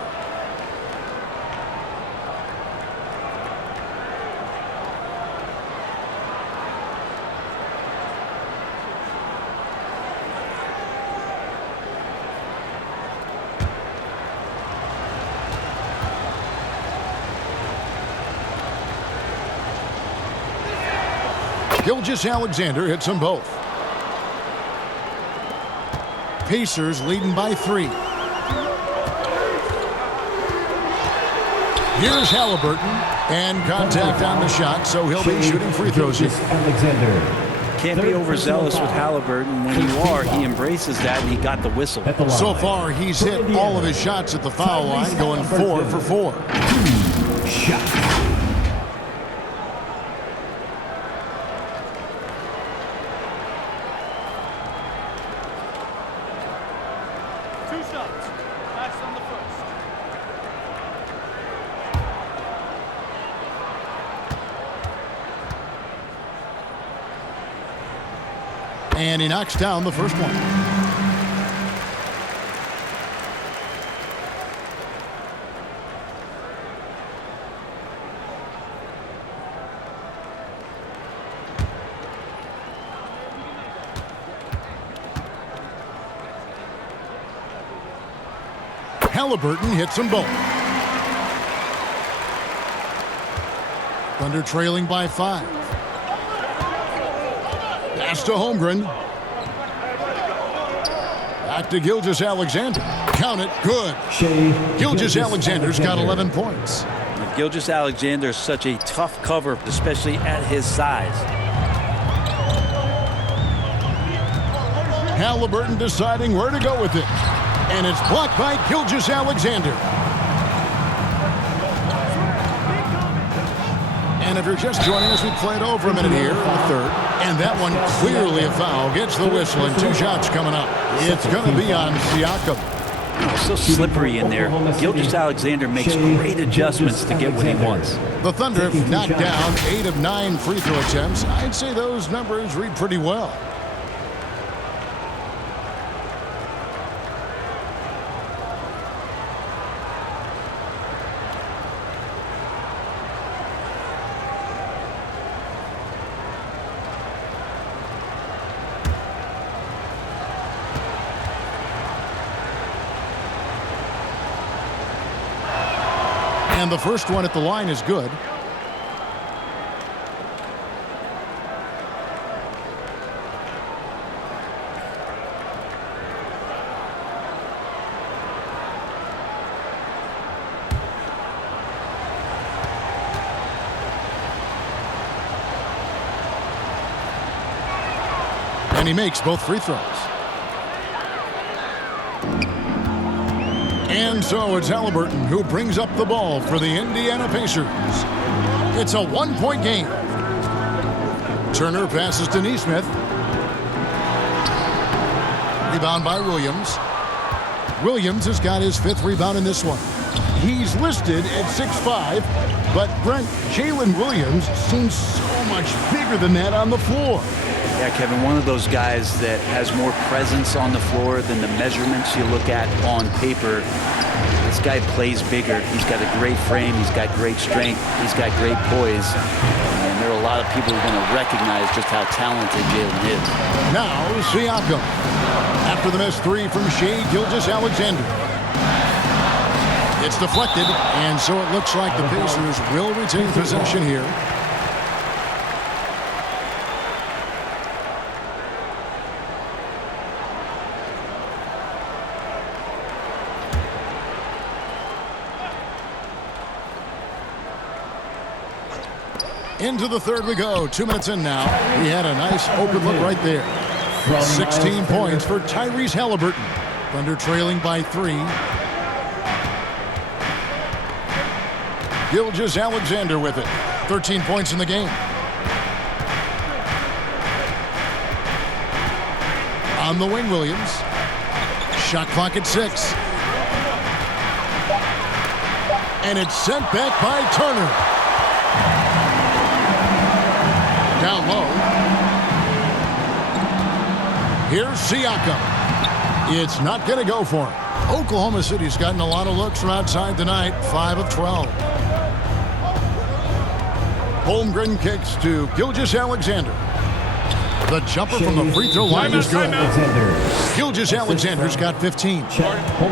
Gilgeous-Alexander hits them both. Pacers leading by 3. Here's Halliburton, and contact on the shot, so he'll be shooting free throws here. Can't be overzealous with Halliburton. When you are, he embraces that, and he got the whistle. So far, he's hit all of his shots at the foul line, going 4 for 4. 2 shots. And he knocks down the first one. Halliburton hits them both. Thunder trailing by 5. Pass to Holmgren. Back to Gilgeous-Alexander. Count it. Good. Gilgeous-Alexander's got 11 points. Gilgeous-Alexander is such a tough cover, especially at his size. Halliburton deciding where to go with it. And it's blocked by Gilgeous-Alexander. And if you're just joining us, we played over a minute here in the third. And that one clearly a foul. Gets the whistle and 2 shots coming up. It's going to be on Siakam. It's so slippery in there. Gilgeous-Alexander makes great adjustments to get what he wants. The Thunder have knocked down 8 of 9 free throw attempts. I'd say those numbers read pretty well. And the first one at the line is good. And he makes both free throws. And so it's Halliburton who brings up the ball for the Indiana Pacers. It's a 1-point game. Turner passes to Neesmith. Rebound by Williams. Williams has got his 5th rebound in this one. He's listed at 6'5", but Brent, Jalen Williams seems so much bigger than that on the floor. Yeah, Kevin, one of those guys that has more presence on the floor than the measurements you look at on paper. This guy plays bigger. He's got a great frame. He's got great strength. He's got great poise. And there are a lot of people who are going to recognize just how talented Jalen is. Now, Siakam. After the missed three from Shai Gilgeous-Alexander. It's deflected, and so it looks like the Pacers will retain possession here. Into the third we go. 2 minutes in now. He had a nice open look right there. 16 points for Tyrese Halliburton. Thunder trailing by 3. Gilgeous-Alexander with it. 13 points in the game. On the wing, Williams. Shot clock at 6. And it's sent back by Turner. Down low. Here's Siakam. It's not going to go for him. Oklahoma City's gotten a lot of looks from outside tonight. 5 of 12. Holmgren kicks to Gilgeous-Alexander. The jumper from the free throw line is good. Gilgeous-Alexander's got 15.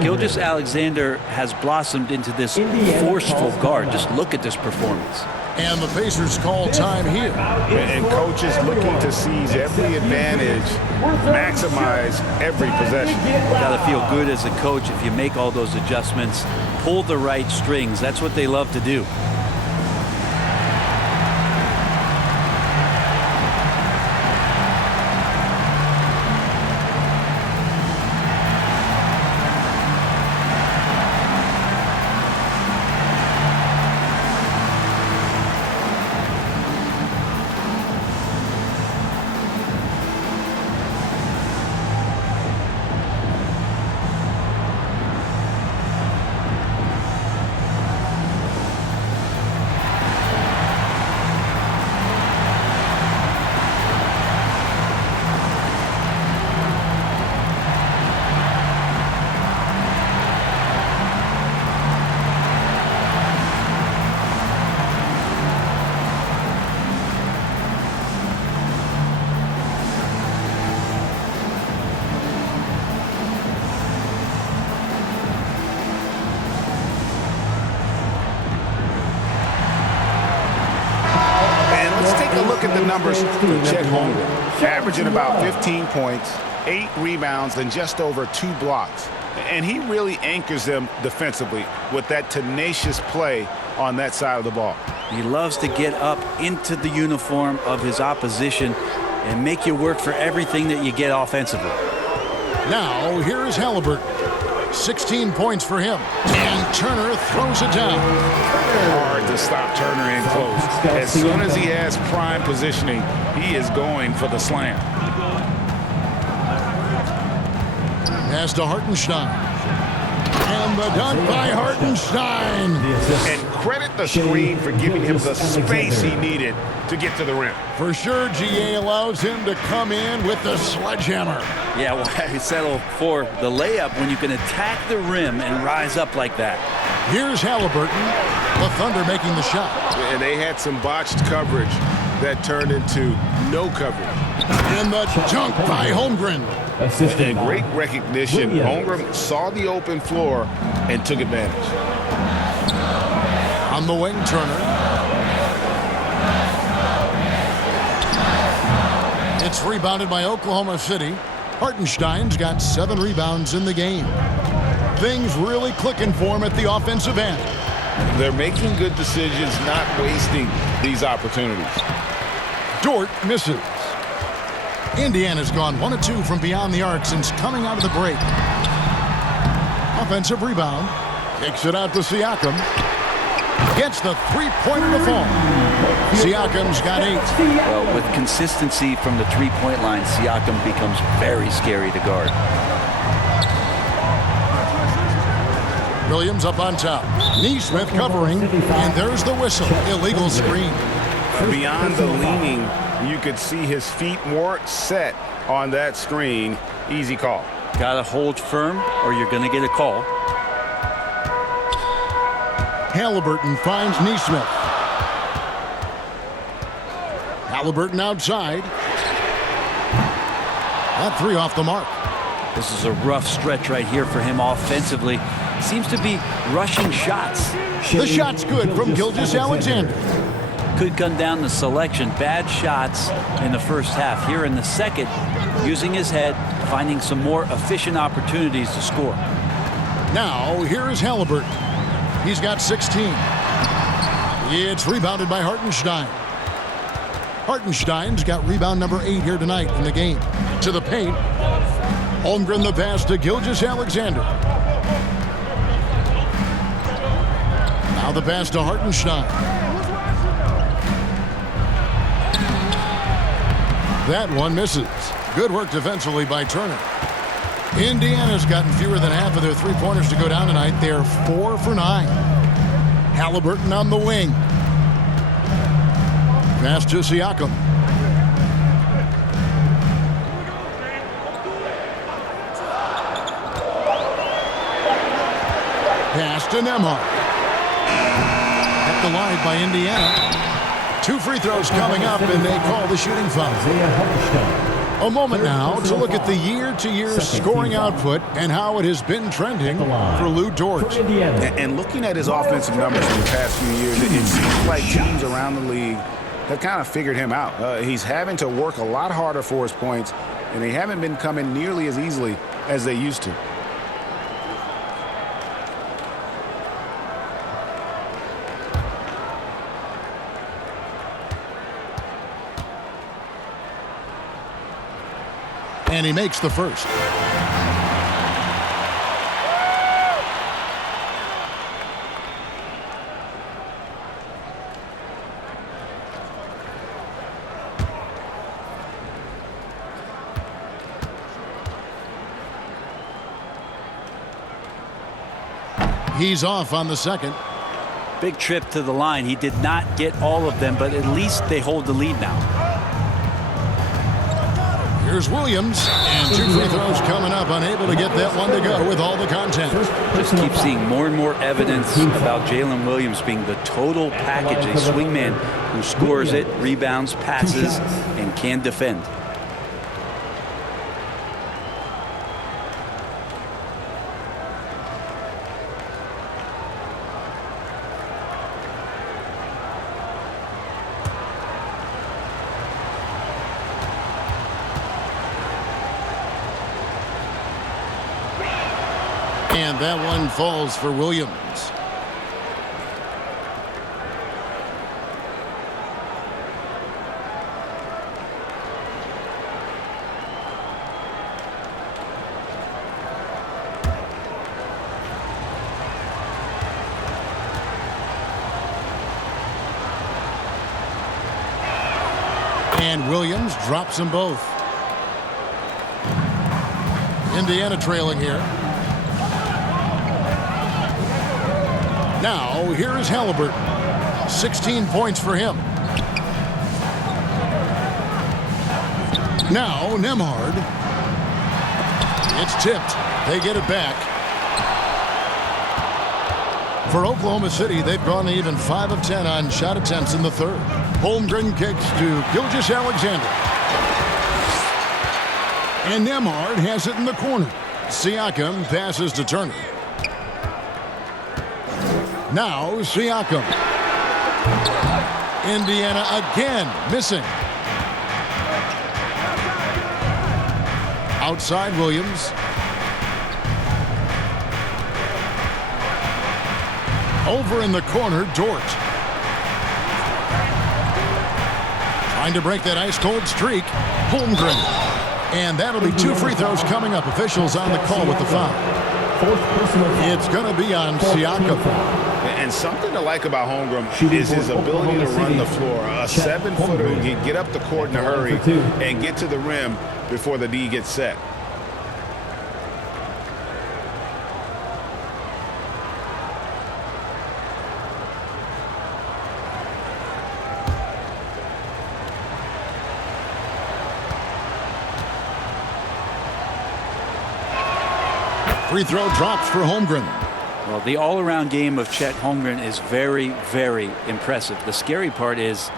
Gilgeous-Alexander has blossomed into this forceful guard. Just look at this performance. And the Pacers call time here. And coaches looking to seize every advantage, maximize every possession. Got to feel good as a coach if you make all those adjustments, pull the right strings. That's what they love to do. The numbers for Chet Holmgren, averaging about 15 points, 8 rebounds, and just over 2 blocks. And he really anchors them defensively with that tenacious play on that side of the ball. He loves to get up into the uniform of his opposition and make you work for everything that you get offensively. Now, here's Halliburton. 16 points for him. And Turner throws it down. Hard to stop Turner in close. As soon as he has prime positioning, he is going for the slam. Pass to Hartenstein. And the dunk by Hartenstein. And credit the screen for giving him the space he needed to get to the rim. For sure, GA allows him to come in with the sledgehammer. Yeah, why settle for the layup when you can attack the rim and rise up like that? Here's Halliburton. The Thunder making the shot. And they had some botched coverage that turned into no coverage. And the dunk by Holmgren. And great recognition. Holmgren saw the open floor and took advantage. On the wing, Turner. It's rebounded by Oklahoma City. Hartenstein's got 7 rebounds in the game. Things really clicking for him at the offensive end. They're making good decisions, not wasting these opportunities. Dort misses. Indiana's gone 1 of 2 from beyond the arc since coming out of the break. Offensive rebound. Kicks it out to Siakam. Gets the three-pointer to fall. Siakam's got 8. Well, with consistency from the three-point line, Siakam becomes very scary to guard. Williams up on top. Neesmith covering, and there's the whistle. Illegal screen. Beyond the leaning, You could see his feet weren't set on that screen. Easy call. Got to hold firm or you're going to get a call. Halliburton finds Neesmith. Halliburton outside. That three off the mark. This is a rough stretch right here for him offensively. Seems to be rushing shots. The shot's good from Gilgeous-Alexander. Could come down to selection. Bad shots in the first half. Here in the second, using his head, finding some more efficient opportunities to score. Now, here is Halliburton. He's got 16. It's rebounded by Hartenstein. Hartenstein's got rebound number 8 here tonight in the game. To the paint. Holmgren the pass to Gilgeous-Alexander. Now the pass to Hartenstein. That one misses. Good work defensively by Turner. Indiana's gotten fewer than half of their three-pointers to go down tonight. They're 4 for 9. Halliburton on the wing. Pass to Siakam. Pass to Nembhard. Kept alive by Indiana. 2 free throws coming up, and they call the shooting foul. A moment now to look at the year-to-year scoring output and how it has been trending for Lou Dort. And looking at his offensive numbers in the past few years, it seems like teams around the league have kind of figured him out. He's having to work a lot harder for his points, and they haven't been coming nearly as easily as they used to. And he makes the first. He's off on the second. Big trip to the line. He did not get all of them, but at least they hold the lead now. Here's Williams, and 2 free throws coming up, unable to get that one to go with all the content. Just keep seeing more and more evidence about Jalen Williams being the total package, a swingman who scores it, rebounds, passes, and can defend. And that one falls for Williams. And Williams drops them both. Indiana trailing here. Now, here is Halliburton. 16 points for him. Now, Nembhard. It's tipped. They get it back. For Oklahoma City, they've gone to even 5 of 10 on shot attempts in the third. Holmgren kicks to Gilgeous-Alexander. And Nembhard has it in the corner. Siakam passes to Turner. Now Siakam. Indiana again missing. Outside Williams. Over in the corner, Dort. Trying to break that ice-cold streak, Holmgren. And that'll be 2 free throws coming up. Officials on the call with the foul. It's going to be on Siakam. And something to like about Holmgren is his ability to run the floor. A 7-footer who can get up the court in a hurry and get to the rim before the D gets set. Free throw drops for Holmgren. Well, the all-around game of Chet Holmgren is very, very impressive. The scary part is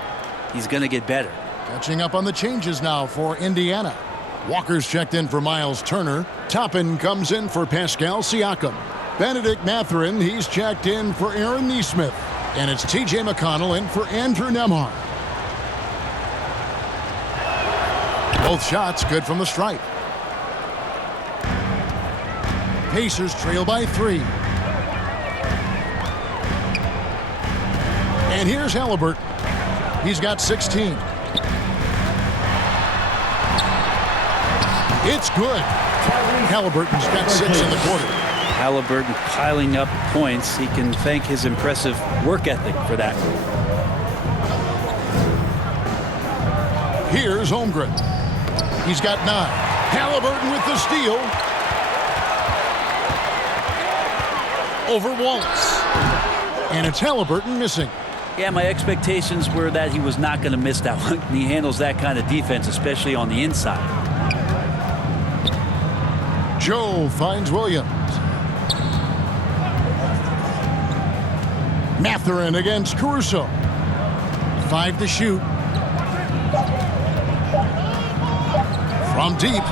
he's going to get better. Catching up on the changes now for Indiana. Walker's checked in for Miles Turner. Toppin comes in for Pascal Siakam. Benedict Mathurin, he's checked in for Aaron Nesmith. And it's T.J. McConnell in for Andrew Nembhard. Both shots good from the stripe. Pacers trail by 3. And here's Halliburton. He's got 16. It's good. Halliburton's got 6 in the quarter. Halliburton piling up points. He can thank his impressive work ethic for that. Here's Holmgren. He's got 9. Halliburton with the steal. Over Wallace. And it's Halliburton missing. Yeah, my expectations were that he was not going to miss that one. He handles that kind of defense, especially on the inside. Joe finds Williams. Mathurin against Caruso. 5 to shoot. From deep.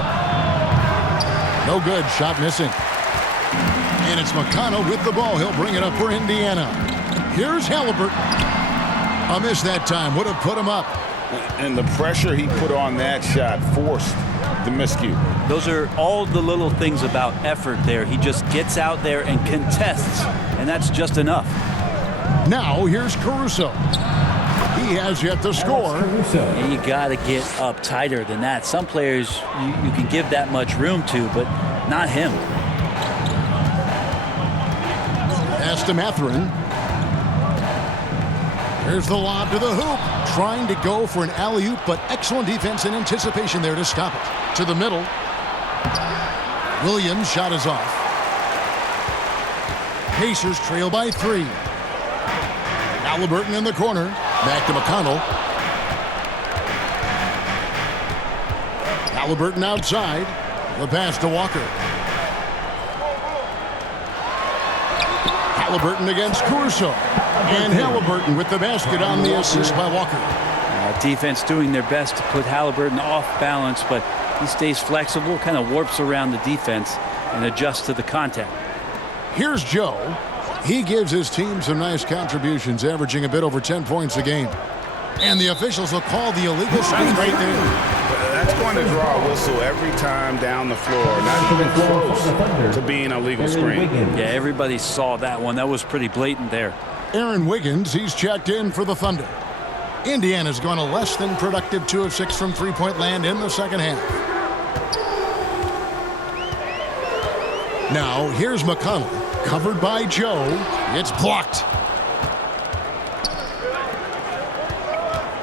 No good. Shot missing. And it's McConnell with the ball. He'll bring it up for Indiana. Here's Halliburton. A miss that time. Would have put him up. And the pressure he put on that shot forced the miscue. Those are all the little things about effort there. He just gets out there and contests, and that's just enough. Now here's Caruso. He has yet to score. And you got to get up tighter than that. Some players you can give that much room to, but not him. Pass to Mathurin. Here's the lob to the hoop. Trying to go for an alley-oop, but excellent defense and anticipation there to stop it. To the middle. Williams' shot is off. Pacers trail by 3. Halliburton in the corner. Back to McConnell. Halliburton outside. The pass to Walker. Halliburton against Caruso. And Halliburton with the basket on the assist by Walker. Defense doing their best to put Halliburton off balance, but he stays flexible, kind of warps around the defense and adjusts to the contact. Here's Joe. He gives his team some nice contributions, averaging a bit over 10 points a game. And the officials will call the illegal screen right there. That's going to draw a whistle every time down the floor, not even close to being a legal screen. Yeah, everybody saw that one. That was pretty blatant there. Aaron Wiggins, he's checked in for the Thunder. Indiana's gone a less than productive 2 of 6 from three-point land in the second half. Now, here's McConnell, covered by Joe. It's blocked.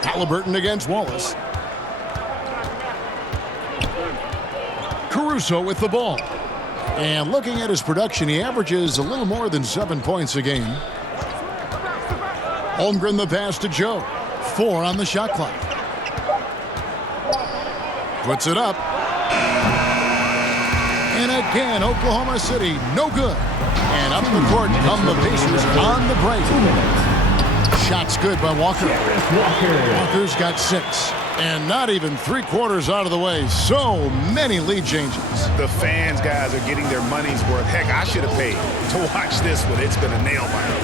Halliburton against Wallace. Caruso with the ball. And looking at his production, he averages a little more than 7 points a game. Holmgren the pass to Joe. 4 on the shot clock. Puts it up. And again, Oklahoma City, no good. And up the court come the Pacers on the break. Shots good by Walker. Walker's got 6. And not even 3/4 out of the way. So many lead changes. The fans, guys, are getting their money's worth. Heck, I should have paid to watch this one. It's been a nail-biter.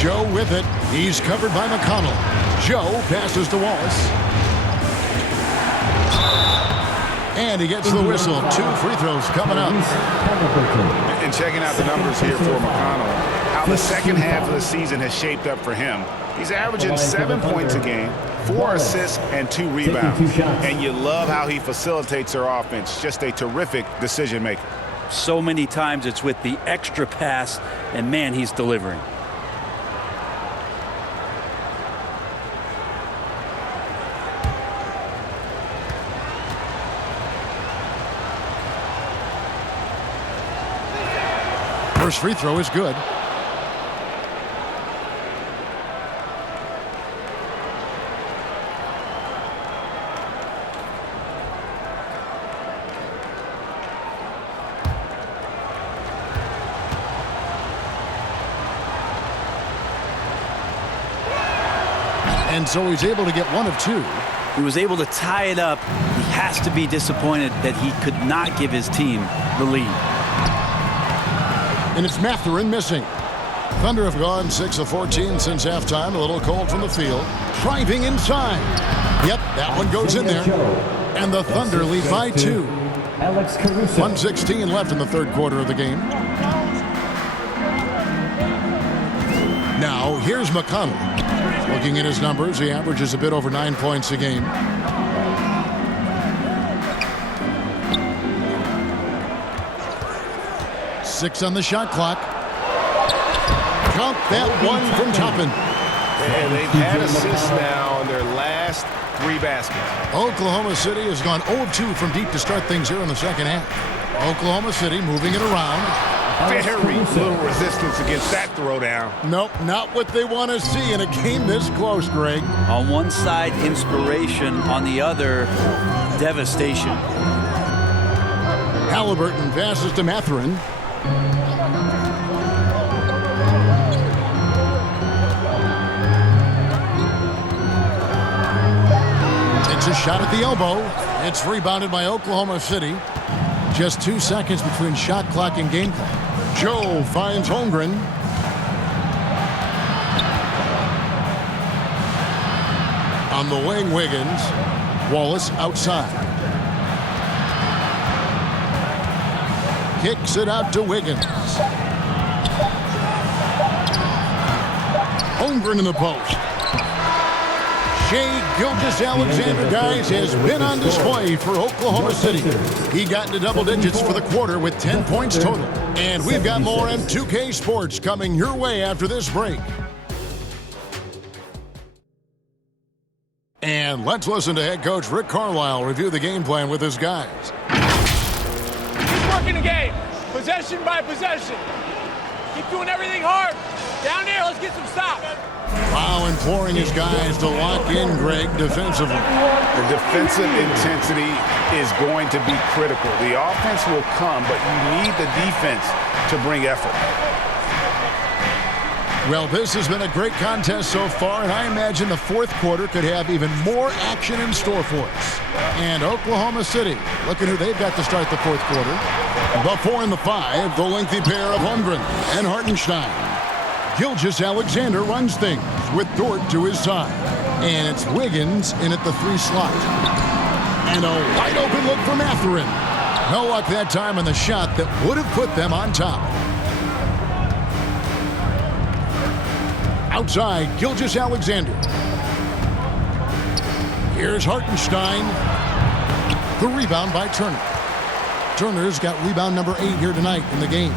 Joe with it. He's covered by McConnell. Joe passes to Wallace. And he gets the whistle. 2 free throws coming up. And checking out the numbers here for McConnell, how the second half of the season has shaped up for him. He's averaging 7 points a game, 4 assists, and 2 rebounds. And you love how he facilitates their offense. Just a terrific decision maker. So many times it's with the extra pass, and man, he's delivering. First free throw is good. And so he's able to get one of two. He was able to tie it up. He has to be disappointed that he could not give his team the lead. And it's Mathurin missing. Thunder have gone 6 of 14 since halftime. A little cold from the field. Driving inside. Yep, that one goes in there. And the Thunder lead by 2. 1:16 left in the third quarter of the game. Now, here's McConnell. Looking at his numbers, he averages a bit over 9 points a game. Six on the shot clock. Count that one from Toppin. And they've had assists now on their last 3 baskets. Oklahoma City has gone 0 of 2 from deep to start things here in the second half. Oklahoma City moving it around. Very little resistance against that throwdown. Nope, not what they want to see in a game this close, Greg. On one side, inspiration. On the other, devastation. Halliburton passes to Mathurin. Takes a shot at the elbow. It's rebounded by Oklahoma City. Just 2 seconds between shot clock and game clock. Joe finds Holmgren. On the wing, Wiggins. Wallace outside. Kicks it out to Wiggins. Holmgren in the post. Shai Gilgeous-Alexander, guys, has been on display for Oklahoma City. He got into double digits for the quarter with 10 points total. And we've got more M2K Sports coming your way after this break. And let's listen to head coach Rick Carlisle review the game plan with his guys. Keep working the game, possession by possession. Keep doing everything hard. Down there, let's get some stops. Wow, imploring his guys to lock in, Greg, defensively. The defensive intensity is going to be critical. The offense will come, but you need the defense to bring effort. Well, this has been a great contest so far, and I imagine the fourth quarter could have even more action in store for us. And Oklahoma City, look at who they've got to start the fourth quarter. The 4 and the 5, the lengthy pair of Holmgren and Hartenstein. Gilgeous-Alexander runs things with Dort to his side. And it's Wiggins in at the 3 slot. And a wide open look for Mathurin. No luck that time on the shot that would have put them on top. Outside, Gilgeous-Alexander. Here's Hartenstein. The rebound by Turner. Turner's got rebound number 8 here tonight in the game.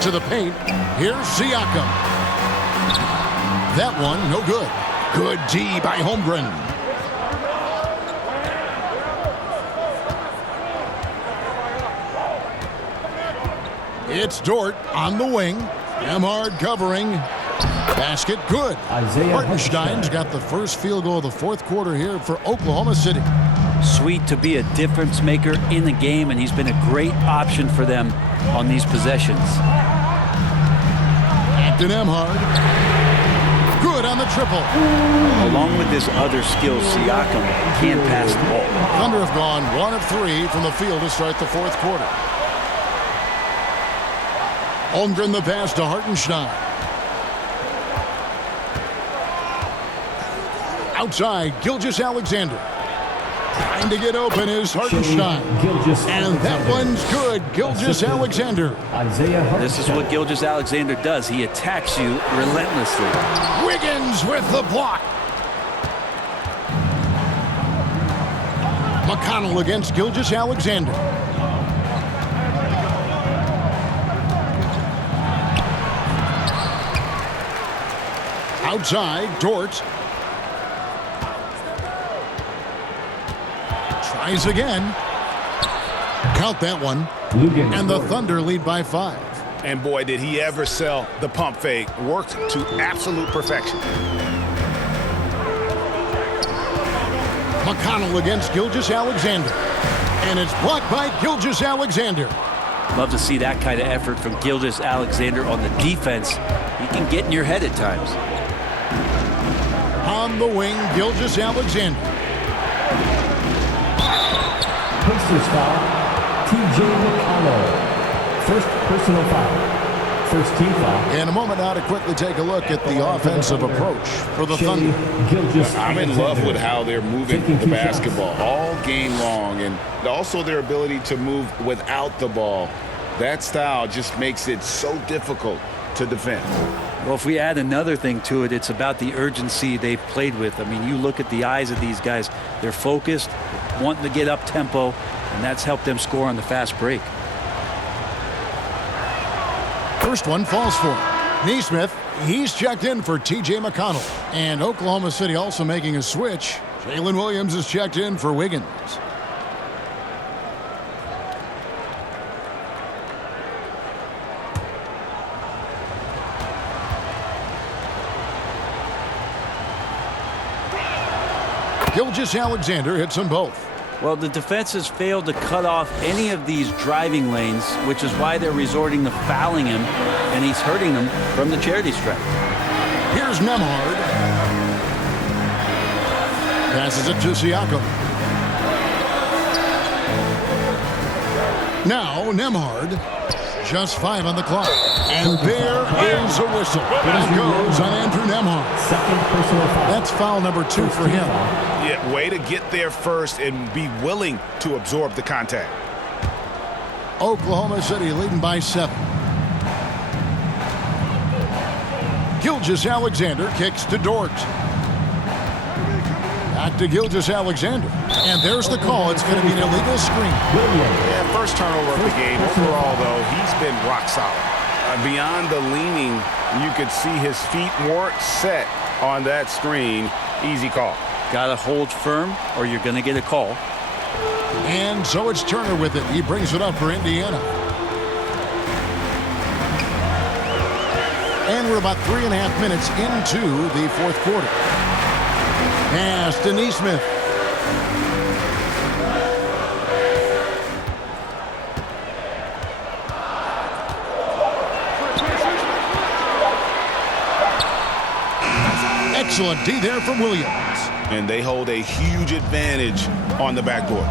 To the paint. Here's Siakam. That one, no good. Good D by Holmgren. It's Dort on the wing. Emhard covering. Basket good. Hartenstein's got the first field goal of the fourth quarter here for Oklahoma City. Sweet to be a difference maker in the game, and he's been a great option for them on these possessions. Captain Emhard. Good on the triple. Along with his other skills, Siakam can't pass the ball. Thunder have gone 1 of 3 from the field to start the fourth quarter. Holmgren the pass to Hartenstein. Outside, Gilgeous-Alexander. Trying to get open is Hartenstein. And that one's good. Gilgeous-Alexander. This is what Gilgeous-Alexander does. He attacks you relentlessly. Wiggins with the block. McConnell against Gilgeous-Alexander. Outside, Dort. Tries again. Count that one. And the Thunder lead by 5. And boy, did he ever sell the pump fake. Worked to absolute perfection. McConnell against Gilgeous-Alexander. And it's blocked by Gilgeous-Alexander. Love to see that kind of effort from Gilgeous-Alexander on the defense. He can get in your head at times. On the wing, Gilgeous Alexander. Pacers foul, TJ McConnell. First personal foul. First team foul. In a moment now to quickly take a look at the offensive approach for the Thunder. I'm in love with how they're moving the basketball all game long, and also their ability to move without the ball. That style just makes it so difficult to defend. Well, if we add another thing to it, it's about the urgency they've played with. I mean, you look at the eyes of these guys. They're focused, wanting to get up tempo, and that's helped them score on the fast break. First one falls for Neesmith. He's checked in for TJ McConnell. And Oklahoma City also making a switch. Jalen Williams is checked in for Wiggins. Gilgeous Alexander hits them both. Well, the defense has failed to cut off any of these driving lanes, which is why they're resorting to fouling him, and he's hurting them from the charity stripe. Here's Nembhard. Passes it to Siakam. Now Nembhard. Just 5 on the clock. And there is a whistle. That goes on Andrew Nembhard. Second personal foul. That's foul number 2 for him. Yeah, way to get there first and be willing to absorb the contact. Oklahoma City leading by 7. Gilgeous Alexander kicks to Dort. Back to Gilgeous Alexander. And there's the call. It's going to be an illegal screen. Yeah, first turnover of the game. Overall, though, he's been rock solid. Beyond the leaning, you could see his feet weren't set on that screen. Easy call. Got to hold firm or you're going to get a call. And so it's Turner with it. He brings it up for Indiana. And we're about 3.5 minutes into the fourth quarter. Pass to Neesmith. Excellent D there from Williams. And they hold a huge advantage on the backboard.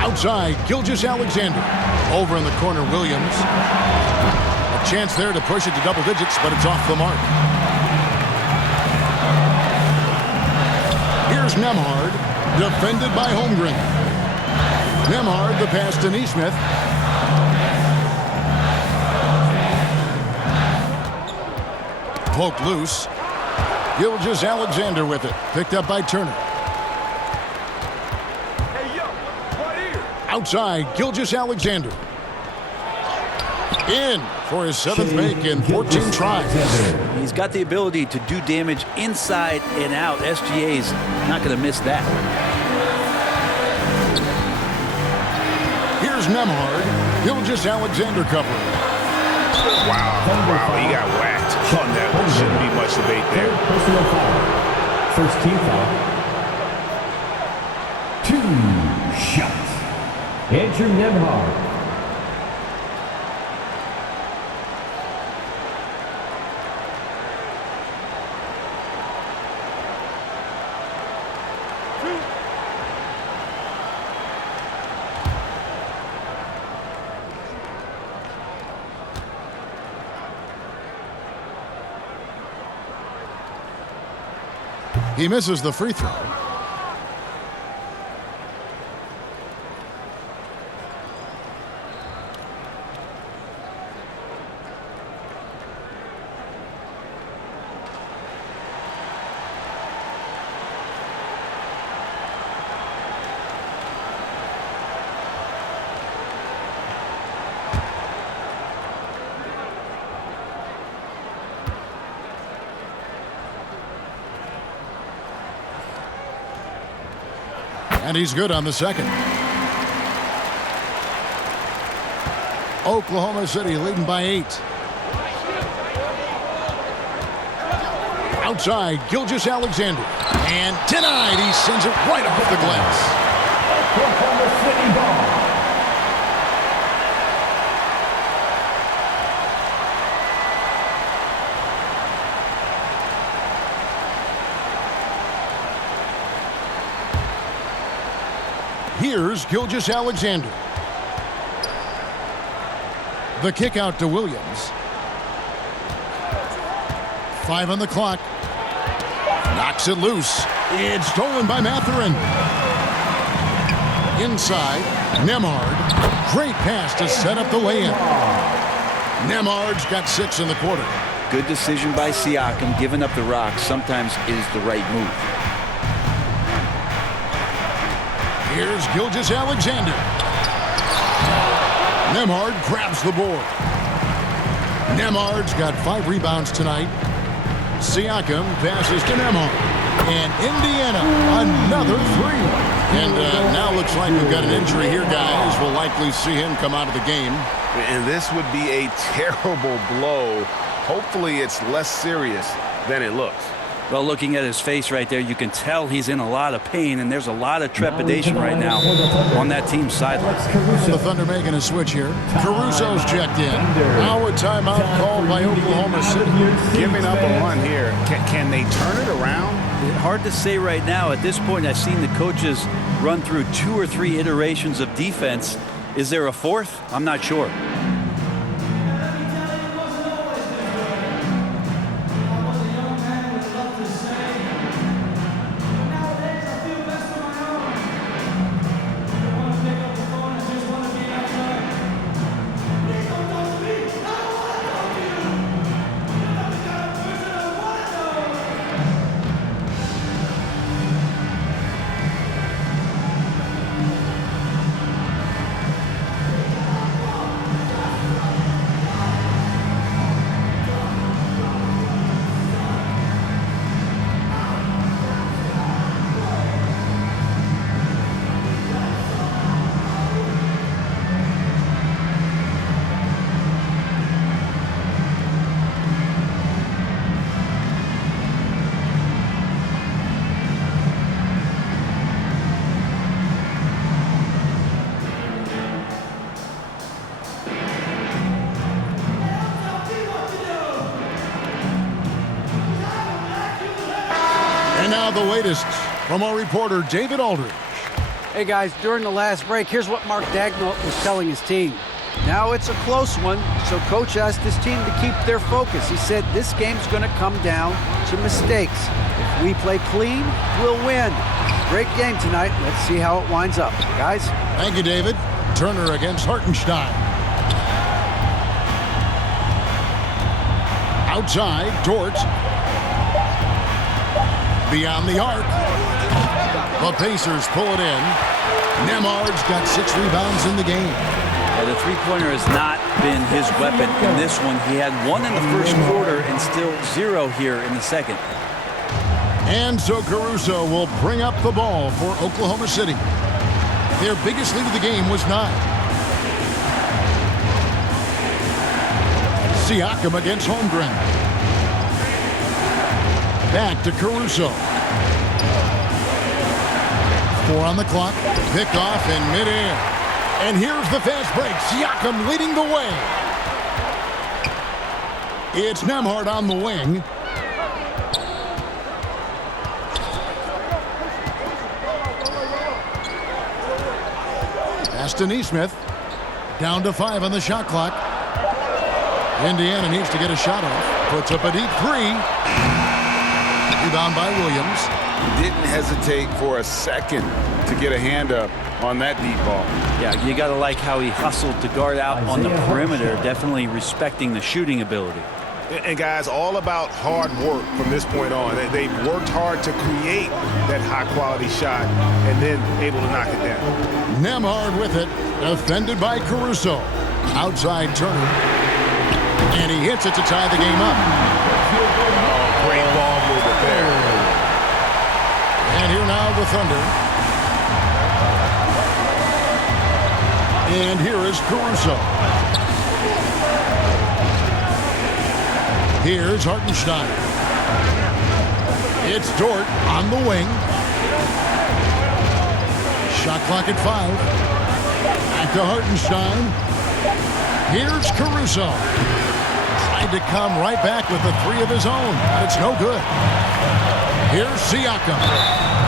Outside, Gilgeous Alexander. Over in the corner, Williams. A chance there to push it to double digits, but it's off the mark. Here's Nembhard, defended by Holmgren. Nembhard, the pass to Neesmith. Poked loose. Gilgeous Alexander with it. Picked up by Turner. Outside, Gilgeous Alexander. In for his 7th make in 14 tries. He's got the ability to do damage inside and out. SGA's not going to miss that. Here's Nembhard. Gilgeous Alexander covering. Wow, he got whacked on that one. Shouldn't be much debate there. Personal foul. First team foul. 2 shots. Andrew Nembhard. He misses the free throw. And he's good on the second. Oklahoma City leading by 8. Outside, Gilgeous Alexander. And denied. He sends it right off the glass. Oklahoma City ball. Here's Gilgeous-Alexander. The kick out to Williams. 5 on the clock. Knocks it loose. It's stolen by Mathurin. Inside, Nemhard. Great pass to set up the lay-in. Nemhard's got 6 in the quarter. Good decision by Siakam. Giving up the rock sometimes is the right move. Here's Gilgeous-Alexander. Nemhard grabs the board. Nemhard's got 5 rebounds tonight. Siakam passes to Nemhard. And Indiana, another 3. And now looks like we've got an injury here, guys. We'll likely see him come out of the game. And this would be a terrible blow. Hopefully it's less serious than it looks. Well, looking at his face right there, you can tell he's in a lot of pain, and there's a lot of trepidation right now on that team's sideline. The Thunder making a switch here. Caruso's checked in. Now a timeout called by Oklahoma City. Giving up a run here. Can they turn it around? Hard to say right now. At this point, I've seen the coaches run through 2 or 3 iterations of defense. Is there a 4th? I'm not sure. And now the latest from our reporter, David Aldridge. Hey, guys, during the last break, here's what Mark Dagnall was telling his team. Now it's a close one, so Coach asked his team to keep their focus. He said this game's going to come down to mistakes. If we play clean, we'll win. Great game tonight. Let's see how it winds up. Guys? Thank you, David. Turner against Hartenstein. Outside, Dort. Beyond the arc. The Pacers pull it in. Nemhard's got 6 rebounds in the game. The three-pointer has not been his weapon in this one. He had 1 in the first quarter and still 0 here in the second. And so Caruso will bring up the ball for Oklahoma City. Their biggest lead of the game was 9. Siakam against Holmgren. Back to Caruso. 4 on the clock. Pick off in midair. And here's the fast break. Siakam leading the way. It's Nemhard on the wing. Pass to Nesmith. Down to 5 on the shot clock. Indiana needs to get a shot off. Puts up a deep 3. Rebound by Williams. Didn't hesitate for a second to get a hand up on that deep ball. Yeah, you got to like how he hustled to guard out on the perimeter, definitely respecting the shooting ability. And guys, all about hard work from this point on. They've worked hard to create that high-quality shot and then able to knock it down. Nemhard with it, defended by Caruso. Outside Turner. And he hits it to tie the game up. Oh, great ball movement there. And here now the Thunder. And here is Caruso. Here's Hartenstein. It's Dort on the wing. Shot clock at 5. Back to Hartenstein. Here's Caruso. Tried to come right back with a 3 of his own, but it's no good. Here's Siakam.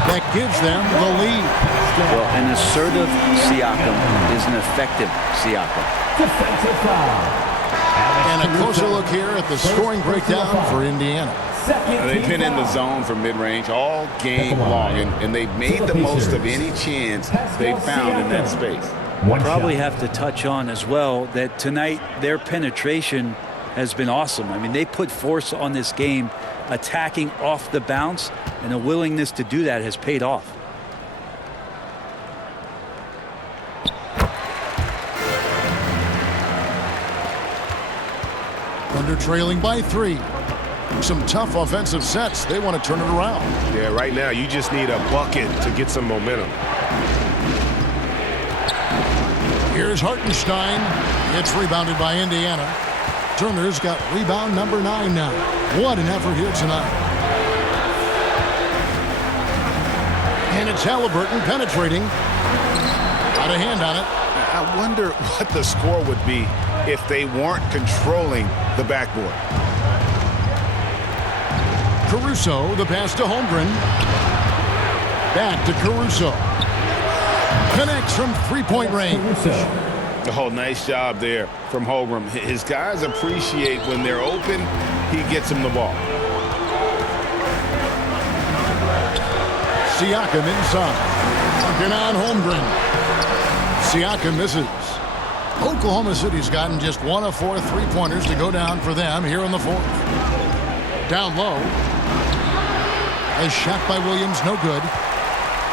That gives them the lead. Well, an assertive Siakam is an effective Siakam. Defensive foul. And a closer look here at the scoring breakdown for Indiana. They've been in the zone for mid-range all game long, and they've made the most of any chance they found in that space. Probably have to touch on as well that tonight their penetration has been awesome. I mean, they put force on this game, attacking off the bounce, and a willingness to do that has paid off. Thunder trailing by 3. Some tough offensive sets. They want to turn it around. Yeah, right now you just need a bucket to get some momentum. Here's Hartenstein. It's rebounded by Indiana. Turner's got rebound number 9 now. What an effort here tonight. And it's Halliburton penetrating. Got a hand on it. I wonder what the score would be if they weren't controlling the backboard. Caruso, the pass to Holmgren. Back to Caruso. Connects from three-point range. Oh, nice job there from Holmgren. His guys appreciate when they're open, he gets them the ball. Siakam inside. Working on Holmgren. Siakam misses. Oklahoma City's gotten just 1 of 4 three-pointers to go down for them here in the 4th. Down low. A shot by Williams, no good.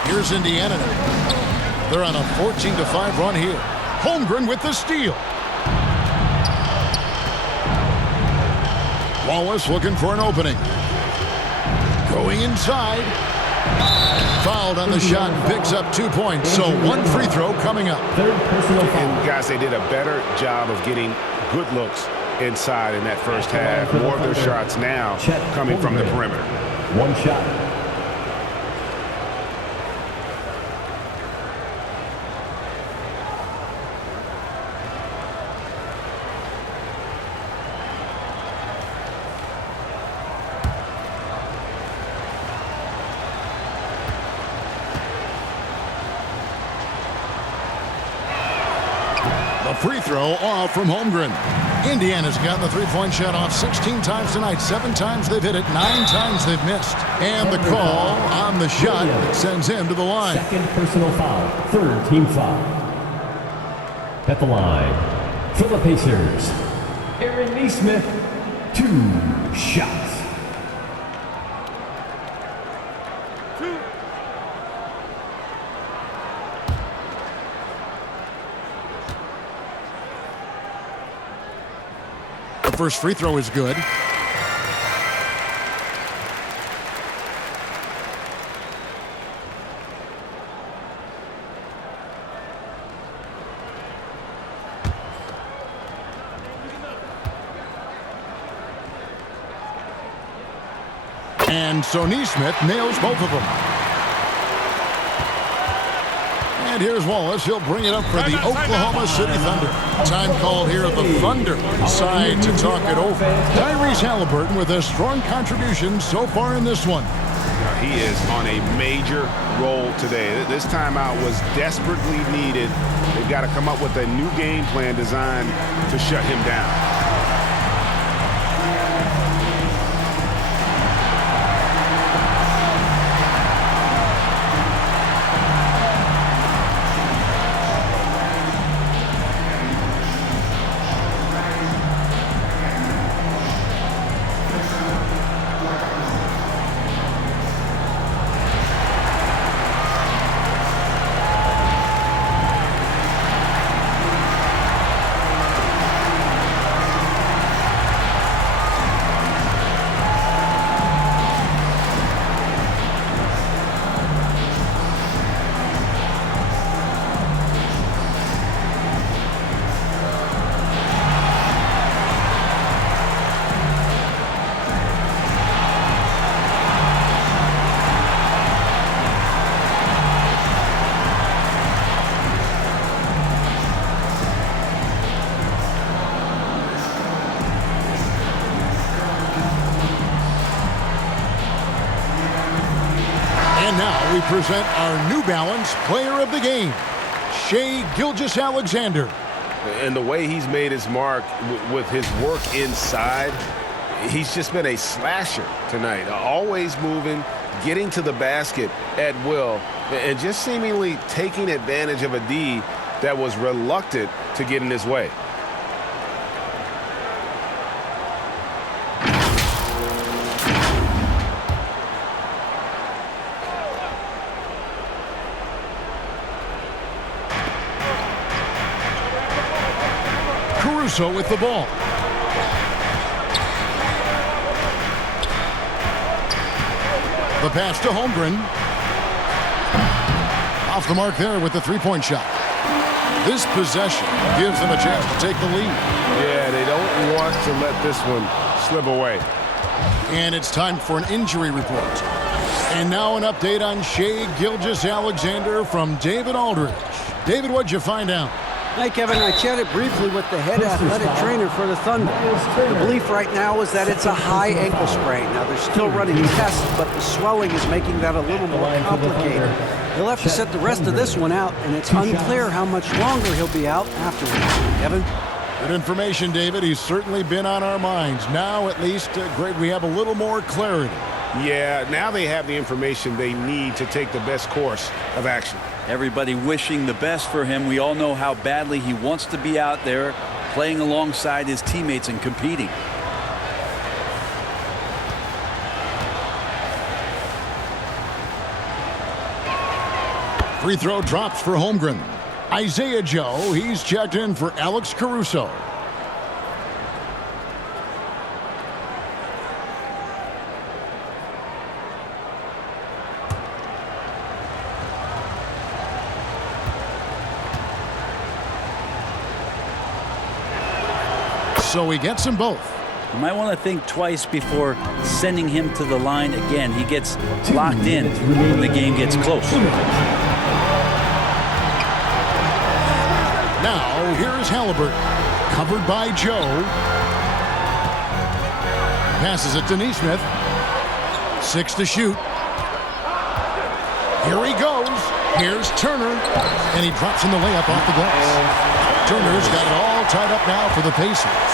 Here's Indiana now. They're on a 14-5 run here. Holmgren with the steal. Wallace looking for an opening. Going inside. Fouled on the shot and picks up 2 points. So 1 free throw coming up. And guys, they did a better job of getting good looks inside in that first half. More of their shots now coming from the perimeter. 1 shot. Free throw off from Holmgren. Indiana's gotten the three-point shot off 16 times tonight. 7 times they've hit it. 9 times they've missed. And the call on the shot that sends him to the line. Second personal foul. 3rd team foul. At the line for the Pacers, Aaron Nesmith, 2 shots. First free throw is good. And so Nesmith nails both of them. And here's Wallace. He'll bring it up for the Oklahoma City Thunder. Time called here. The Thunder decide to talk it over. Tyrese Halliburton with a strong contribution so far in this one. He is on a major role today. This timeout was desperately needed. They've got to come up with a new game plan designed to shut him down. we present our New Balance Player of the Game, Shai Gilgeous-Alexander. And the way he's made his mark with his work inside, he's just been a slasher tonight. Always moving, getting to the basket at will, and just seemingly taking advantage of a D that was reluctant to get in his way. Caruso with the ball. The pass to Holmgren. Off the mark there with the three-point shot. This possession gives them a chance to take the lead. Yeah, they don't want to let this one slip away. And it's time for an injury report. And now an update on Shai Gilgeous-Alexander from David Aldridge. David, what'd you find out? Hi, Kevin. I chatted briefly with the head athletic trainer for the Thunder. The belief right now is that it's a high ankle sprain. Now, they're still running tests, but the swelling is making that a little more complicated. He'll have to set the rest of this one out, and it's unclear how much longer he'll be out afterwards. Kevin? Good information, David. He's certainly been on our minds. Now, at least, Greg, we have a little more clarity. Yeah, now they have the information they need to take the best course of action. Everybody wishing the best for him. We all know how badly he wants to be out there playing alongside his teammates and competing. Free throw drops for Holmgren. Isaiah Joe, he's checked in for Alex Caruso. So he gets them both. You might want to think twice before sending him to the line again. He gets locked in when the game gets close. Now, here's Halliburton. Covered by Joe. Passes it to Neesmith. 6 to shoot. Here he goes. Here's Turner. And he drops in the layup off the glass. Turner's got it all tied up now for the Pacers.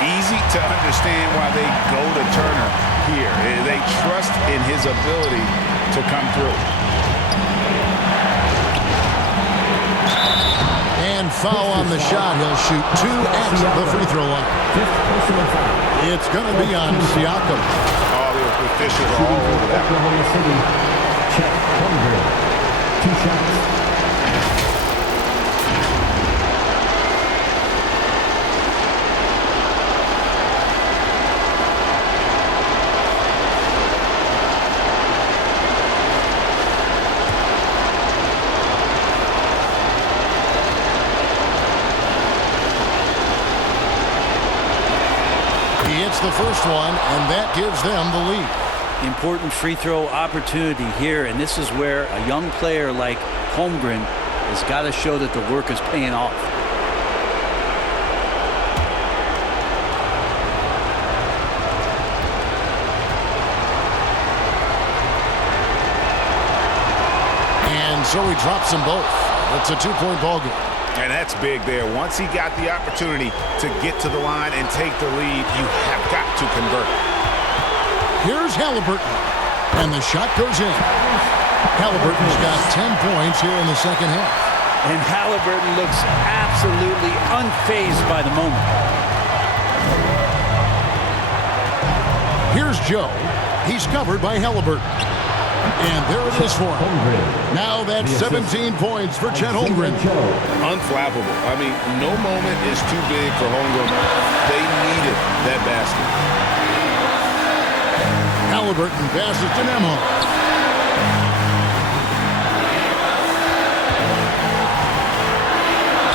Easy to understand why they go to Turner here. They trust in his ability to come through. And foul on the shot. He'll shoot 2 at the free throw line. It's going to be on Siakam. Oh, the officials are all over that. Oklahoma City, Chet Holmgren. 2 shots. The first one, and that gives them the lead. Important free throw opportunity here, and this is where a young player like Holmgren has got to show that the work is paying off. And so he drops them both. It's a 2-point ball game. And that's big there. Once he got the opportunity to get to the line and take the lead, you have got to convert. Here's Halliburton. And the shot goes in. Halliburton's got 10 points here in the second half. And Halliburton looks absolutely unfazed by the moment. Here's Joe. He's covered by Halliburton. And there it is for him. Now that's 17 points for Chet Holmgren. Unflappable. I mean, no moment is too big for Holmgren. They needed that basket. Halliburton passes to Nembhard.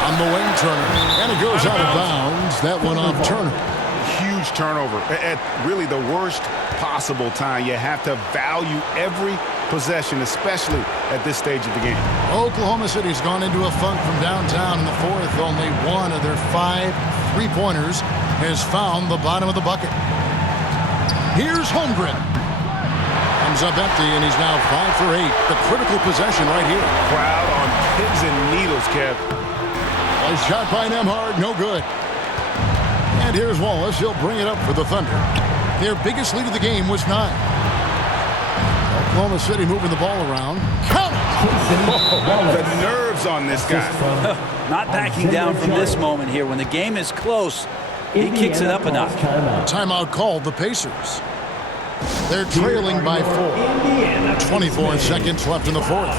On the wing, Turner. And it goes out of bounds. That one off Turner. Huge turnover at really the worst possible time. You have to value every possession, especially at this stage of the game. Oklahoma City's gone into a funk from downtown in the fourth. Only one of their 5 has found the bottom of the bucket. Here's Holmgren. From comes up empty, and he's now 5 for 8. The critical possession right here. Crowd on pins and needles, Kev. A shot by Nembhard, no good. And here's Wallace. He'll bring it up for the Thunder. Their biggest lead of the game was 9. Oklahoma City moving the ball around. Count it! The nerves on this guy. Not backing down from this moment here. When the game is close, he kicks it up a notch. Timeout called the Pacers. They're trailing by 4. 24 seconds left in the fourth.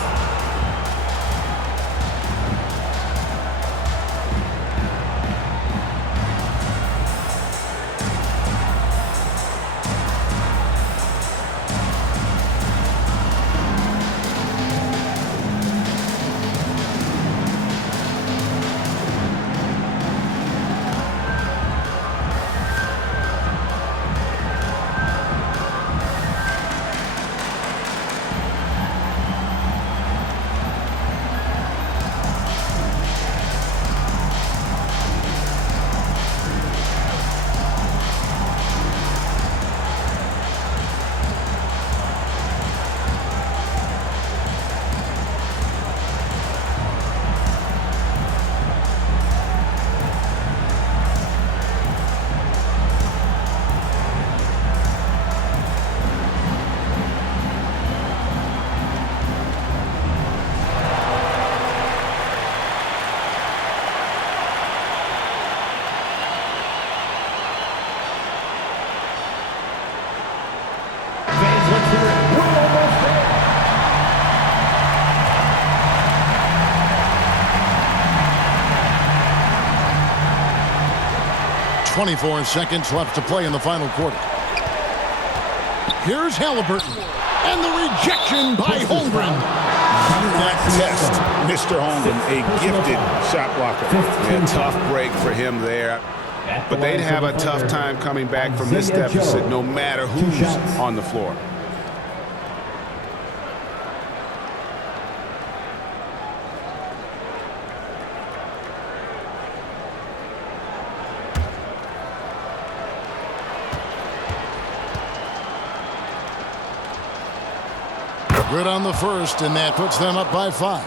.24 seconds left to play in the final quarter. Here's Halliburton. And the rejection by Holmgren. That test, Mr. Holmgren, a gifted shot blocker. A tough break for him there. But they'd have a tough time coming back from this deficit no matter who's on the floor. Good on the first, and that puts them up by 5.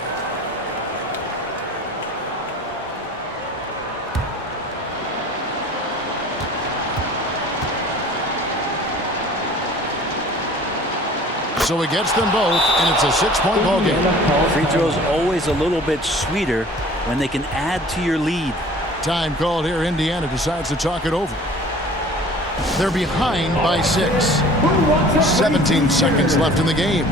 So he gets them both, and it's a 6-point ball game. Free throws always a little bit sweeter when they can add to your lead. Time called here. Indiana decides to talk it over. They're behind by 6. 17 seconds left in the game.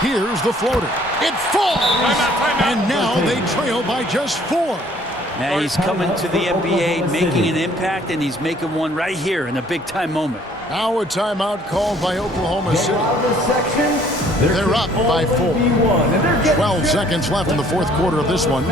Here's the floater. It falls! And now they trail by just 4. Now he's coming to the NBA, making an impact, and he's making one right here in a big-time moment. Now a timeout called by Oklahoma City. They're up by 4. 12 seconds left in the fourth quarter of this one.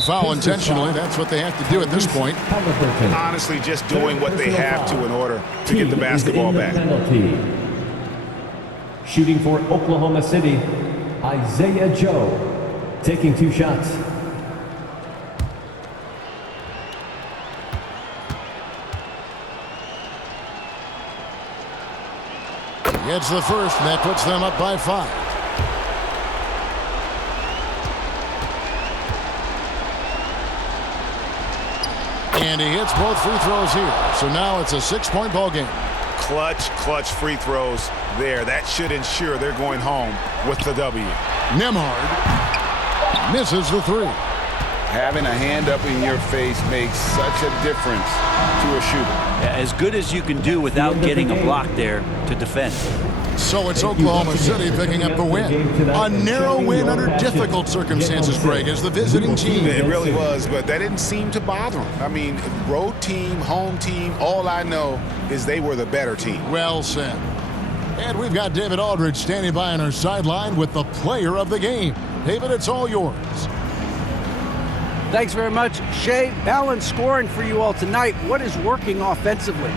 they foul intentionally. That's what they have to do at this point. Honestly, just doing what they have to in order to get the basketball back. Penalty. Shooting for Oklahoma City, Isaiah Joe, taking 2 shots. Gets the first, and that puts them up by 5. And he hits both free throws here. So now it's a 6-point ball game. Clutch free throws there. That should ensure they're going home with the W. Nembhard misses the 3. Having a hand up in your face makes such a difference to a shooter. As good as you can do without getting a block there to defend. So it's Oklahoma City picking up the win. A narrow win under difficult circumstances, Greg, as the visiting team. It really was, but that didn't seem to bother them. I mean, road team, home team, all I know is they were the better team. Well said. And we've got David Aldridge standing by on our sideline with the player of the game. David, it's all yours. Thanks very much, Shea. Balanced scoring for you all tonight. What is working offensively?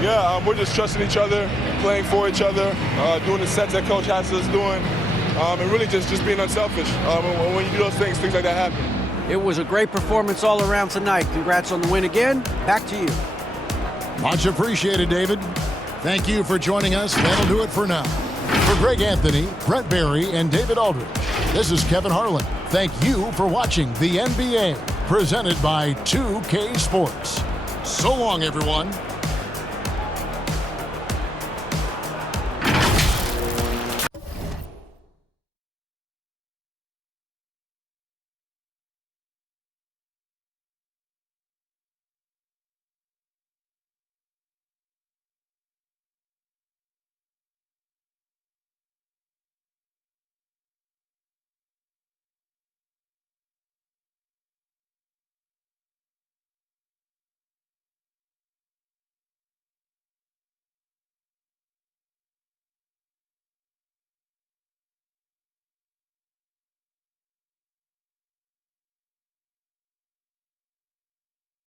Yeah, we're just trusting each other, playing for each other, doing the sets that Coach has us doing, and really just being unselfish. When you do those things like that happen. It was a great performance all around tonight. Congrats on the win again. Back to you. Much appreciated, David. Thank you for joining us. That'll do it for now. For Greg Anthony, Brent Barry, and David Aldridge, this is Kevin Harlan. Thank you for watching the NBA, presented by 2K Sports. So long, everyone.